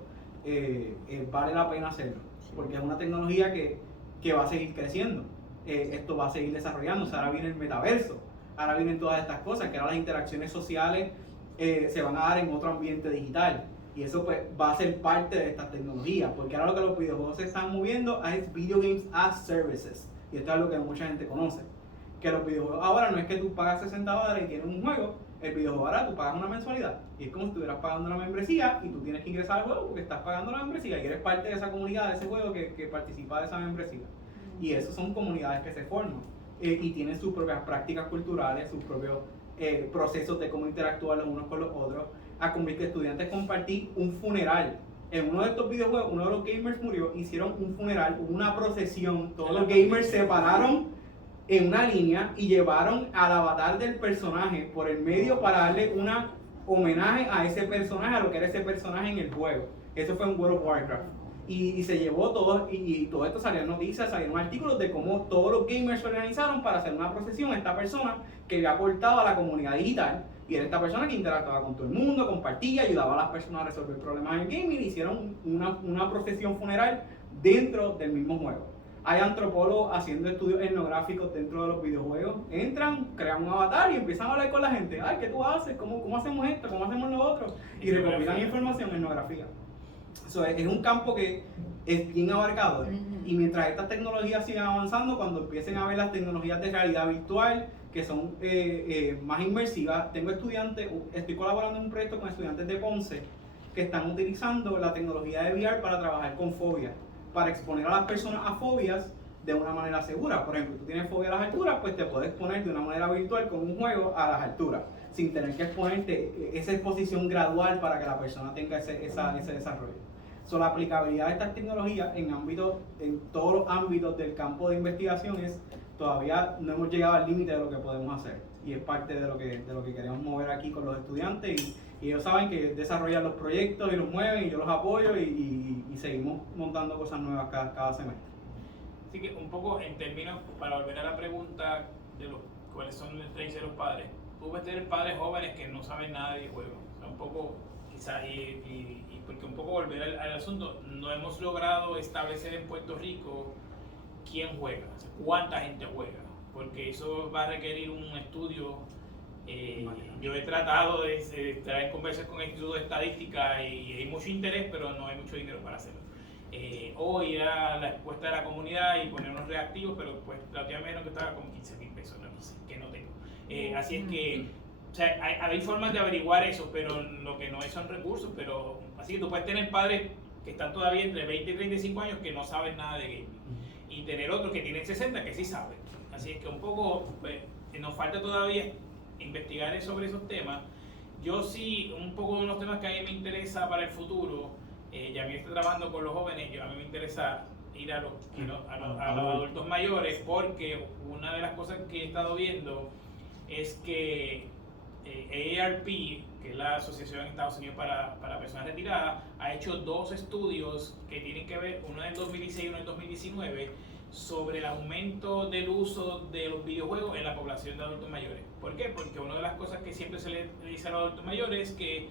vale la pena hacerlo, porque es una tecnología que va a seguir creciendo, esto va a seguir desarrollándose. Ahora viene el metaverso, ahora vienen todas estas cosas, que ahora las interacciones sociales se van a dar en otro ambiente digital. Y eso pues va a ser parte de esta tecnología, porque ahora lo que los videojuegos se están moviendo es Video Games as Services. Y esto es lo que mucha gente conoce. Que los videojuegos ahora no es que tú pagas $60 y tienes un juego, el videojuego ahora tú pagas una mensualidad. Y es como si estuvieras pagando una membresía y tú tienes que ingresar al juego porque estás pagando la membresía y eres parte de esa comunidad, de ese juego que participa de esa membresía. Y eso son comunidades que se forman y tienen sus propias prácticas culturales, sus propios procesos de cómo interactuar los unos con los otros. A como que estudiantes compartir un funeral. En uno de estos videojuegos, uno de los gamers murió, hicieron un funeral, hubo una procesión, todos los gamers se pararon en una línea y llevaron al avatar del personaje por el medio para darle una homenaje a ese personaje, a lo que era ese personaje en el juego. Eso fue en World of Warcraft. Y se llevó todo, y todo esto salieron noticias, salieron artículos de cómo todos los gamers se organizaron para hacer una procesión a esta persona que había aportado a la comunidad digital. Y era esta persona que interactuaba con todo el mundo, compartía, ayudaba a las personas a resolver problemas en gaming y hicieron una procesión funeral dentro del mismo juego. Hay antropólogos haciendo estudios etnográficos dentro de los videojuegos. Entran, crean un avatar y empiezan a hablar con la gente. Ay, ¿qué tú haces? ¿Cómo hacemos esto? ¿Cómo hacemos lo otro? Y recopilan información en etnografía. So, es un campo que es bien abarcador. Y mientras estas tecnologías sigan avanzando, cuando empiecen a ver las tecnologías de realidad virtual, que son más inmersivas, estoy colaborando en un proyecto con estudiantes de Ponce que están utilizando la tecnología de VR para trabajar con fobias, para exponer a las personas a fobias de una manera segura. Por ejemplo, tú tienes fobia a las alturas, pues te puedes exponer de una manera virtual con un juego a las alturas, sin tener que exponerte esa exposición gradual para que la persona tenga ese desarrollo. So, la aplicabilidad de estas tecnologías en todos los ámbitos del campo de investigación todavía no hemos llegado al límite de lo que podemos hacer. Y es parte de lo que queremos mover aquí con los estudiantes. Y ellos saben que desarrollan los proyectos y los mueven y yo los apoyo y seguimos montando cosas nuevas cada semestre. Así que un poco en términos, para volver a la pregunta de cuáles son los trades de los padres, tú puedes tener padres jóvenes que no saben nada de juegos, o sea, un poco quizás, y porque un poco volver al asunto, no hemos logrado establecer en Puerto Rico quién juega, o sea, cuánta gente juega, porque eso va a requerir un estudio. Yo he tratado de traer conversas con el Instituto de Estadística y hay mucho interés, pero no hay mucho dinero para hacerlo. O ir a la encuesta de la comunidad y poner unos reactivos, pero pues relativamente menos que estaba como 15,000 pesos, no sé, que no tengo. Así es que, o sea, hay formas de averiguar eso, pero lo que no es son recursos. Pero así que tú puedes tener padres que están todavía entre 20 y 35 años que no saben nada de gaming, y tener otros que tienen 60 que sí saben. Así es que un poco nos falta todavía investigar sobre esos temas. Yo sí, un poco de unos temas que a mí me interesa para el futuro, ya me estoy trabajando con los jóvenes, a mí me interesa ir a los adultos mayores, porque una de las cosas que he estado viendo es que AARP, que es la Asociación en Estados Unidos para Personas Retiradas, ha hecho 2 estudios que tienen que ver, uno en el 2016 y uno en el 2019, sobre el aumento del uso de los videojuegos en la población de adultos mayores. ¿Por qué? Porque una de las cosas que siempre se le dice a los adultos mayores es que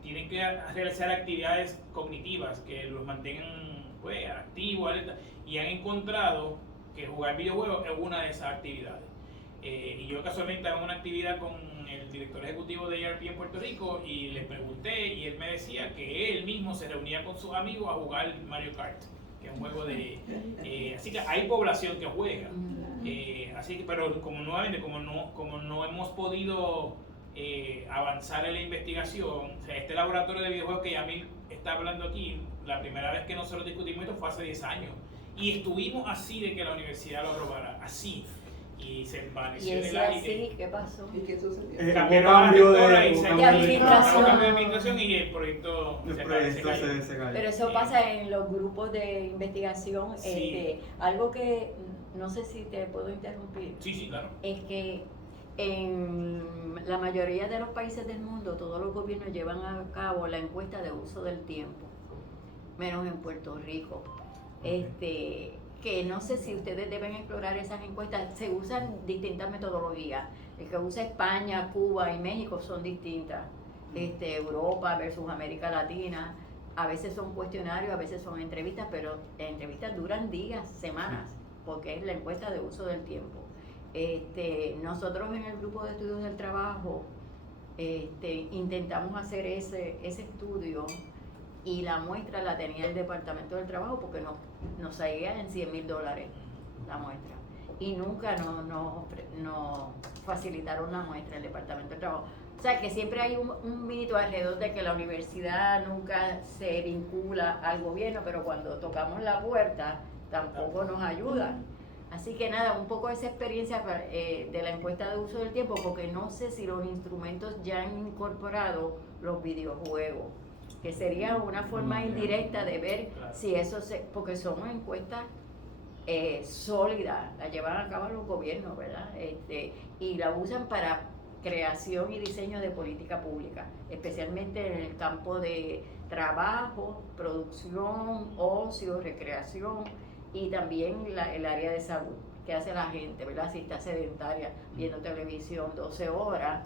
tienen que realizar actividades cognitivas que los mantengan pues, activos, alerta, y han encontrado que jugar videojuegos es una de esas actividades. Y yo casualmente hago una actividad con el director ejecutivo de AARP en Puerto Rico y le pregunté y él me decía que él mismo se reunía con sus amigos a jugar Mario Kart, que es un juego de... así que hay población que juega. Así que, pero como no hemos podido avanzar en la investigación, o sea, este laboratorio de videojuegos que Yamil está hablando aquí, la primera vez que nosotros discutimos esto fue hace 10 años. Y estuvimos así de que la universidad lo aprobara, así. Y se desvaneció en el aire. Así, ¿qué pasó? ¿Y qué sucedió? Cambiaron la rectora y de administración y el proyecto se cayó. Pero eso pasa en los grupos de investigación. Sí. Algo que, no sé si te puedo interrumpir. Sí, claro. Es que en la mayoría de los países del mundo, todos los gobiernos llevan a cabo la encuesta de uso del tiempo, menos en Puerto Rico. Que no sé si ustedes deben explorar esas encuestas. Se usan distintas metodologías. El que usa España, Cuba y México son distintas. Europa versus América Latina. A veces son cuestionarios, a veces son entrevistas, pero las entrevistas duran días, semanas, porque es la encuesta de uso del tiempo. Nosotros en el grupo de estudios del trabajo intentamos hacer ese estudio y la muestra la tenía el Departamento del Trabajo porque nos salía en $100,000 la muestra y nunca nos facilitaron la muestra el Departamento del Trabajo. O sea que siempre hay un mito alrededor de que la universidad nunca se vincula al gobierno, pero cuando tocamos la puerta tampoco nos ayudan. Así que nada, un poco esa experiencia de la encuesta de uso del tiempo, porque no sé si los instrumentos ya han incorporado los videojuegos, que sería una forma indirecta de ver si eso porque son encuestas sólidas, la llevan a cabo los gobiernos, ¿verdad? Y la usan para creación y diseño de política pública, especialmente en el campo de trabajo, producción, ocio, recreación y también el área de salud, que hace la gente, ¿verdad? Si está sedentaria viendo televisión 12 horas,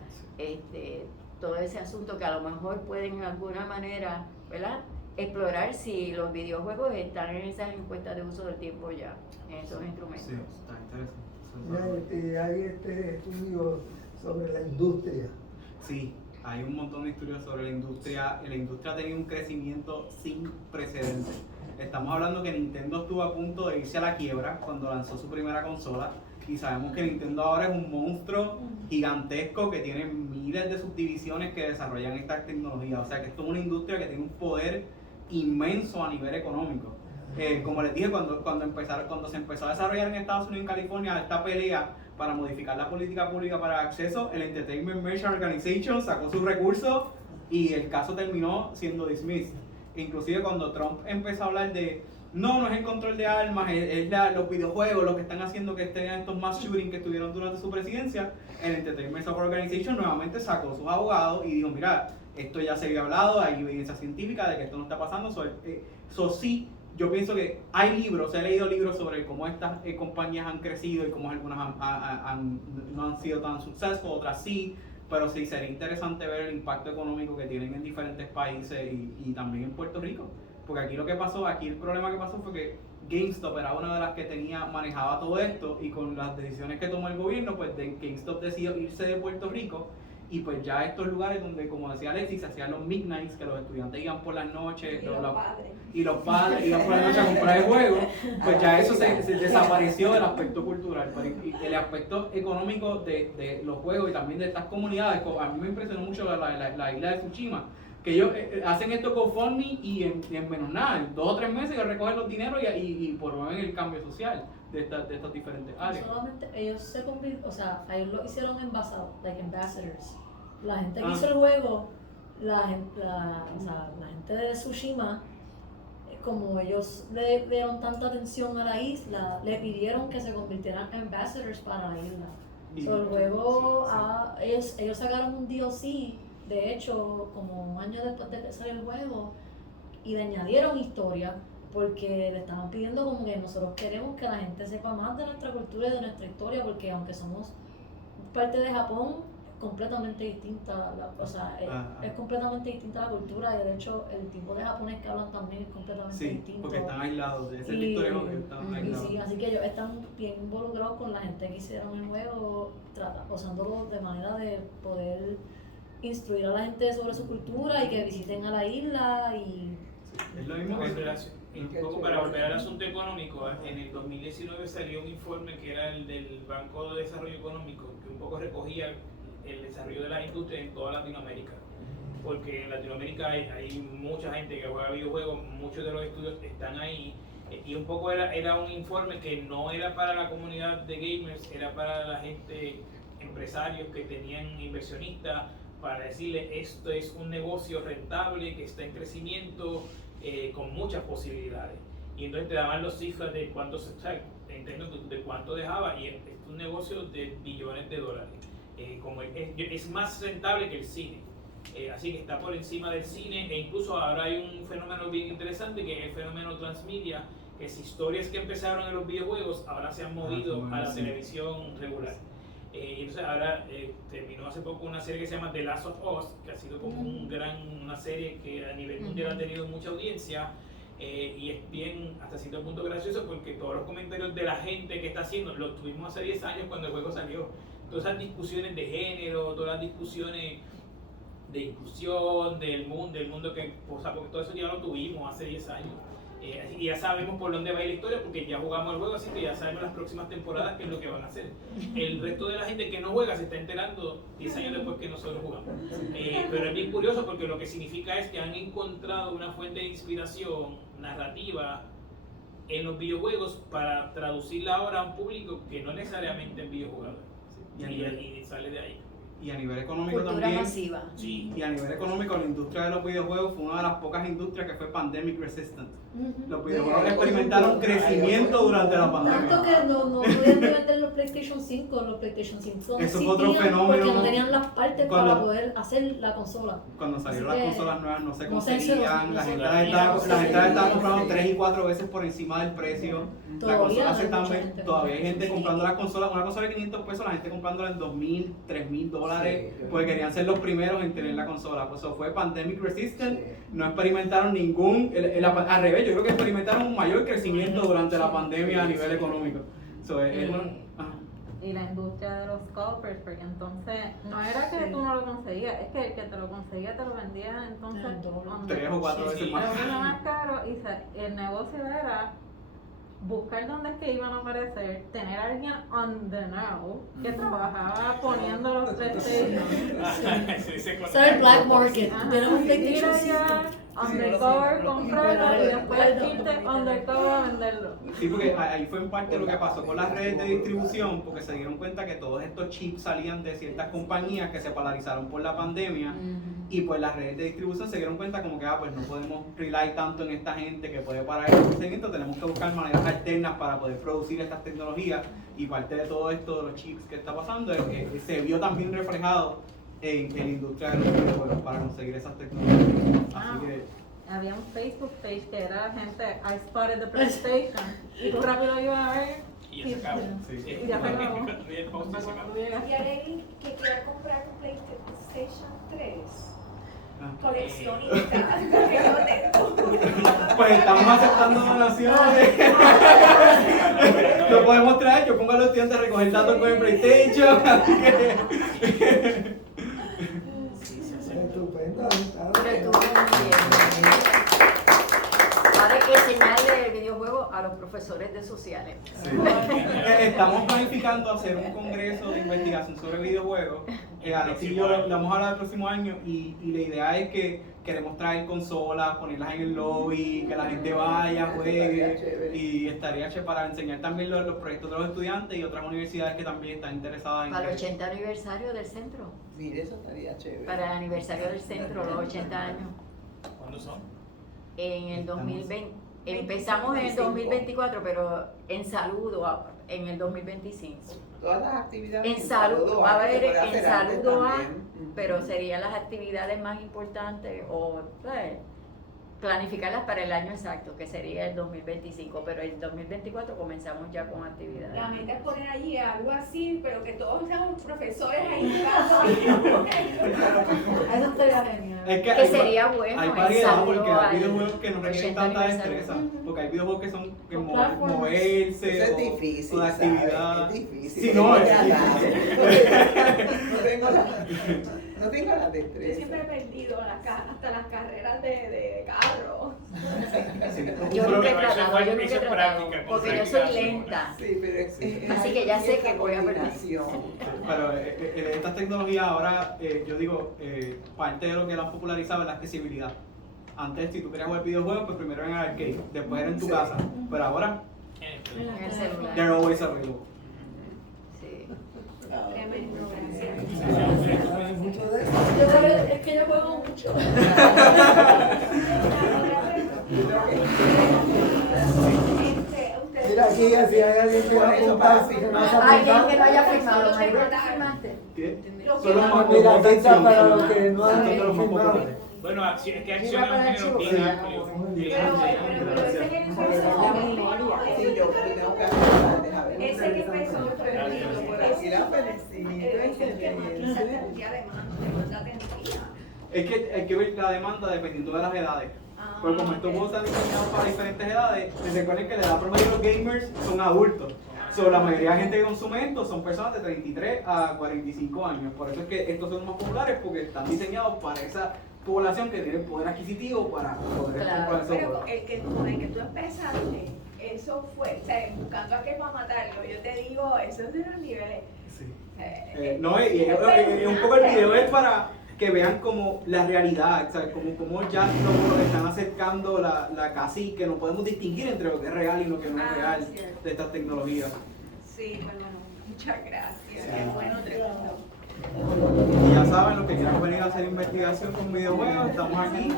todo ese asunto que a lo mejor pueden en alguna manera, ¿verdad?, explorar si los videojuegos están en esas encuestas de uso del tiempo ya, en esos instrumentos. Sí, está interesante. Hay estudios sobre la industria. Sí, hay un montón de estudios sobre la industria. La industria ha tenido un crecimiento sin precedentes. Estamos hablando que Nintendo estuvo a punto de irse a la quiebra cuando lanzó su primera consola. Y sabemos que Nintendo ahora es un monstruo gigantesco que tiene miles de subdivisiones que desarrollan estas tecnologías. O sea que esto es una industria que tiene un poder inmenso a nivel económico. Como les dije, cuando se empezó a desarrollar en Estados Unidos y en California esta pelea para modificar la política pública para el acceso, el Entertainment Merchant Organization sacó sus recursos y el caso terminó siendo dismissed. Inclusive cuando Trump empezó a hablar de no es el control de armas, es los videojuegos los que están haciendo que estén estos mass shootings que estuvieron durante su presidencia, el Entertainment Software Organization nuevamente sacó sus abogados y dijo, mira, esto ya se había hablado, hay evidencia científica de que esto no está pasando. Sí, yo pienso que hay libros, he leído libros sobre cómo estas compañías han crecido y cómo algunas no han sido tan successful, otras sí, pero sí sería interesante ver el impacto económico que tienen en diferentes países y también en Puerto Rico. Porque aquí el problema que pasó fue que GameStop era una de las que manejaba todo esto y con las decisiones que tomó el gobierno, pues GameStop decidió irse de Puerto Rico y pues ya estos lugares donde, como decía Alexis, se hacían los midnights, que los estudiantes iban por las noches y los padres iban por la noche a comprar el juego, pues ya eso se desapareció del aspecto cultural. Y el aspecto económico de los juegos y también de estas comunidades, a mí me impresionó mucho la isla de Tsushima, que ellos hacen esto con GoFundMe y en menos nada, en 2 o 3 meses que recogen los dineros y promueven el cambio social de estas diferentes áreas. Solamente ellos se convirtieron, o sea, ellos lo hicieron ambassadors. La gente que hizo el juego, la gente de Tsushima, como ellos le dieron tanta atención a la isla, le pidieron que se convirtieran en ambassadors para la isla. El juego, ellos sacaron un DLC, de hecho, como un año después de que salió el juego, y le añadieron historia, porque le estaban pidiendo como que nosotros queremos que la gente sepa más de nuestra cultura y de nuestra historia, porque aunque somos parte de Japón, completamente distinta, es completamente distinta la cultura, y de hecho el tipo de japonés que hablan también es completamente distinto. Porque están aislados, ese es el historia que estaban aislados. Sí, así que ellos están bien involucrados con la gente que hicieron el juego, usándolo de manera de poder instruir a la gente sobre su cultura y que visiten a la isla y... Es lo mismo un poco para volver al asunto económico, en el 2019 salió un informe que era el del Banco de Desarrollo Económico, que un poco recogía el desarrollo de la industria en toda Latinoamérica, porque en Latinoamérica hay mucha gente que juega videojuegos, muchos de los estudios están ahí, y un poco era un informe que no era para la comunidad de gamers, era para la gente, empresarios que tenían inversionistas, para decirle esto es un negocio rentable, que está en crecimiento, con muchas posibilidades. Y entonces te daban las cifras de cuánto de cuánto dejaba, y es un negocio de billones de dólares. Como es más rentable que el cine, así que está por encima del cine, e incluso ahora hay un fenómeno bien interesante que es el fenómeno transmedia, que es historias que empezaron en los videojuegos ahora se han movido a la televisión regular. Y entonces ahora terminó hace poco una serie que se llama The Last of Us, que ha sido como una serie que a nivel mundial ha tenido mucha audiencia, y es bien hasta cierto punto gracioso porque todos los comentarios de la gente que está haciendo, lo tuvimos hace 10 años cuando el juego salió. Todas esas discusiones de género, todas las discusiones de inclusión, del mundo que, o sea, porque todo eso ya lo tuvimos hace 10 años. Y ya sabemos por dónde va la historia porque ya jugamos el juego, así que ya sabemos las próximas temporadas qué es lo que van a hacer. El resto de la gente que no juega se está enterando 10 años después que nosotros jugamos. Pero es bien curioso porque lo que significa es que han encontrado una fuente de inspiración narrativa en los videojuegos para traducirla ahora a un público que no necesariamente es videojugador. Y sale de ahí. Y a nivel económico Cultura también. masiva. Sí. Y a nivel económico, la industria de los videojuegos fue una de las pocas industrias que fue pandemic resistant. Los videojuegos experimentaron crecimiento durante la pandemia. Tanto que no podían vender los PlayStation 5, los PlayStation 5 no Eso fue otro existían fenómeno. porque no tenían las partes Cuando- para poder hacer la consola. Cuando salieron Así las que consolas nuevas no se no se conseguían, la se- gente se- las estaba comprando 3 y 4 veces por encima del precio. La Todavía consola hay se está mucha gente todavía hay gente comprando. comprando las consolas, una consola de 500 pesos, la gente comprándola en $2,000, $3,000, Sí. porque querían ser los primeros en tener la consola. Pues eso fue pandemic resistant, no experimentaron ningún, al revés, yo creo que experimentaron un mayor crecimiento durante la pandemia a nivel económico. So, es una- ajá. Y la industria de los scalpers, porque entonces no era que tú no lo conseguías, es que el que te lo conseguía te lo vendía entonces El doble. on- 3 o 4 Sí, veces sí. más. Era mucho más caro y el negocio era buscar dónde es que iban a aparecer, tener a alguien on the know que trabajaba poniendo los PlayStation. Ese era el black market. Ajá, Tenemos un ir PlayStation allá, 5. undercover, comprarlo y después irte undercover a venderlo. Sí, porque ahí fue en parte lo que pasó con las redes de distribución, porque se dieron cuenta que todos estos chips salían de ciertas compañías que se paralizaron por la pandemia, y pues las redes de distribución se dieron cuenta como que pues no podemos rely tanto en esta gente que puede parar el procedimiento, tenemos que buscar maneras alternas para poder producir estas tecnologías, y parte de todo esto de los chips que está pasando se vio también reflejado en la industria de los videojuegos para conseguir esas tecnologías. Así que Había un Facebook page que era gente, I spotted the PlayStation, y tú rápido ibas a ver. Y ya se acabó. Sí. Y ya se acabó. El post y se acabó. Y alguien que quiera comprar un PlayStation 3, ah. coleccionista, que yo tengo. Pues estamos aceptando donaciones. Lo podemos traer, yo pongo a los estudiantes a recoger datos con el PlayStation, así que Estupendo. Pero estuvo muy bien. Ahora hay que enseñarle el videojuego a los profesores de sociales. estamos planificando hacer un congreso de investigación sobre videojuegos. Alex y yo lo vamos a hablar el próximo año, y la idea es que queremos traer consolas, ponerlas en el lobby, que la gente vaya, juegue, y estaría chévere para enseñar también los proyectos de los estudiantes y otras universidades que también están interesadas en Para el que- 80 aniversario del centro. Mire, eso estaría chévere. Para el aniversario del centro, los 80 años. ¿Cuándo son? En el 2020. Empezamos en el 2024, pero en saludo en el 2025. Todas las actividades. En saludo, va a se haber puede en hacer antes saludo A, también. pero serían las actividades más importantes o ¿sabes? Planificarlas para el año exacto, que sería el 2025, pero el 2024 comenzamos ya con actividades. La meta es poner allí algo así, pero que todos seamos profesores ahí. Eso estaría genial. Es Que sería bueno, hay en variedad saludo porque hay al videojuegos que no requieren 80 tanta aniversario. destreza, porque hay videojuegos que son que Los platforms. moverse Eso es o difícil, o de ¿sabes? actividad. Es difícil. Sí, no, es No tengo la Yo destreza. siempre he perdido hasta las carreras de carro. Yo nunca he Pero eso tratado, es yo nunca he eso es tratado, práctica, porque yo práctica, soy sí. lenta. Sí, pero es Así que ya sé que esa voy a perder. coordinación. Pero estas tecnologías ahora, yo digo, parte de lo que las han popularizado es la accesibilidad. Antes, si tú querías jugar videojuegos, pues primero en el arcade, después era en tu Sí. casa. Pero ahora, En el celular. they're always available. Sí. Tremendo, gracias. ¿Sabes mucho de eso? Yo creo que es que yo juego mucho. Mira aquí, si hay alguien que va a apuntar, que no se ha Alguien apuntado. que no haya firmado, María, ¿tú firmaste? ¿Qué? Lo Solo que- más Mira, aquí está acción. para los que no han Nosotros los más firmado. populares. Bueno, es que Sí, acción va es un para el género chivo. bien Sí. amplio. Muy bien. Pero ese que empezó Sí, yo tengo que apuntar, ese que empezó por aquí la felicito. es el que más quizás tendría demanda tendría. Es que hay que ver la demanda dependiendo de las edades. Porque como estos juegos están diseñados para diferentes edades, recuerden que la edad promedio de los gamers son adultos. So, la mayoría de gente que consume esto son personas de 33 a 45 años. Por eso es que estos son más populares, porque están diseñados para esa población que tiene poder adquisitivo para poder Claro, comprar esos Pero juegos. con el que tú empezaste, eso fue, o sea, buscando a qué para matarlo, yo te digo, eso es de los niveles. Sí. No, Y un poco el video es para que vean como la realidad, ¿sabes? Como ya nos están acercando la casi que no podemos distinguir entre lo que es real y lo que no es real cierto. de estas tecnologías. Sí, bueno, muchas gracias. Sí. Qué bueno, tremendo. Y ya saben, los que quieran venir a hacer investigación con videojuegos, estamos aquí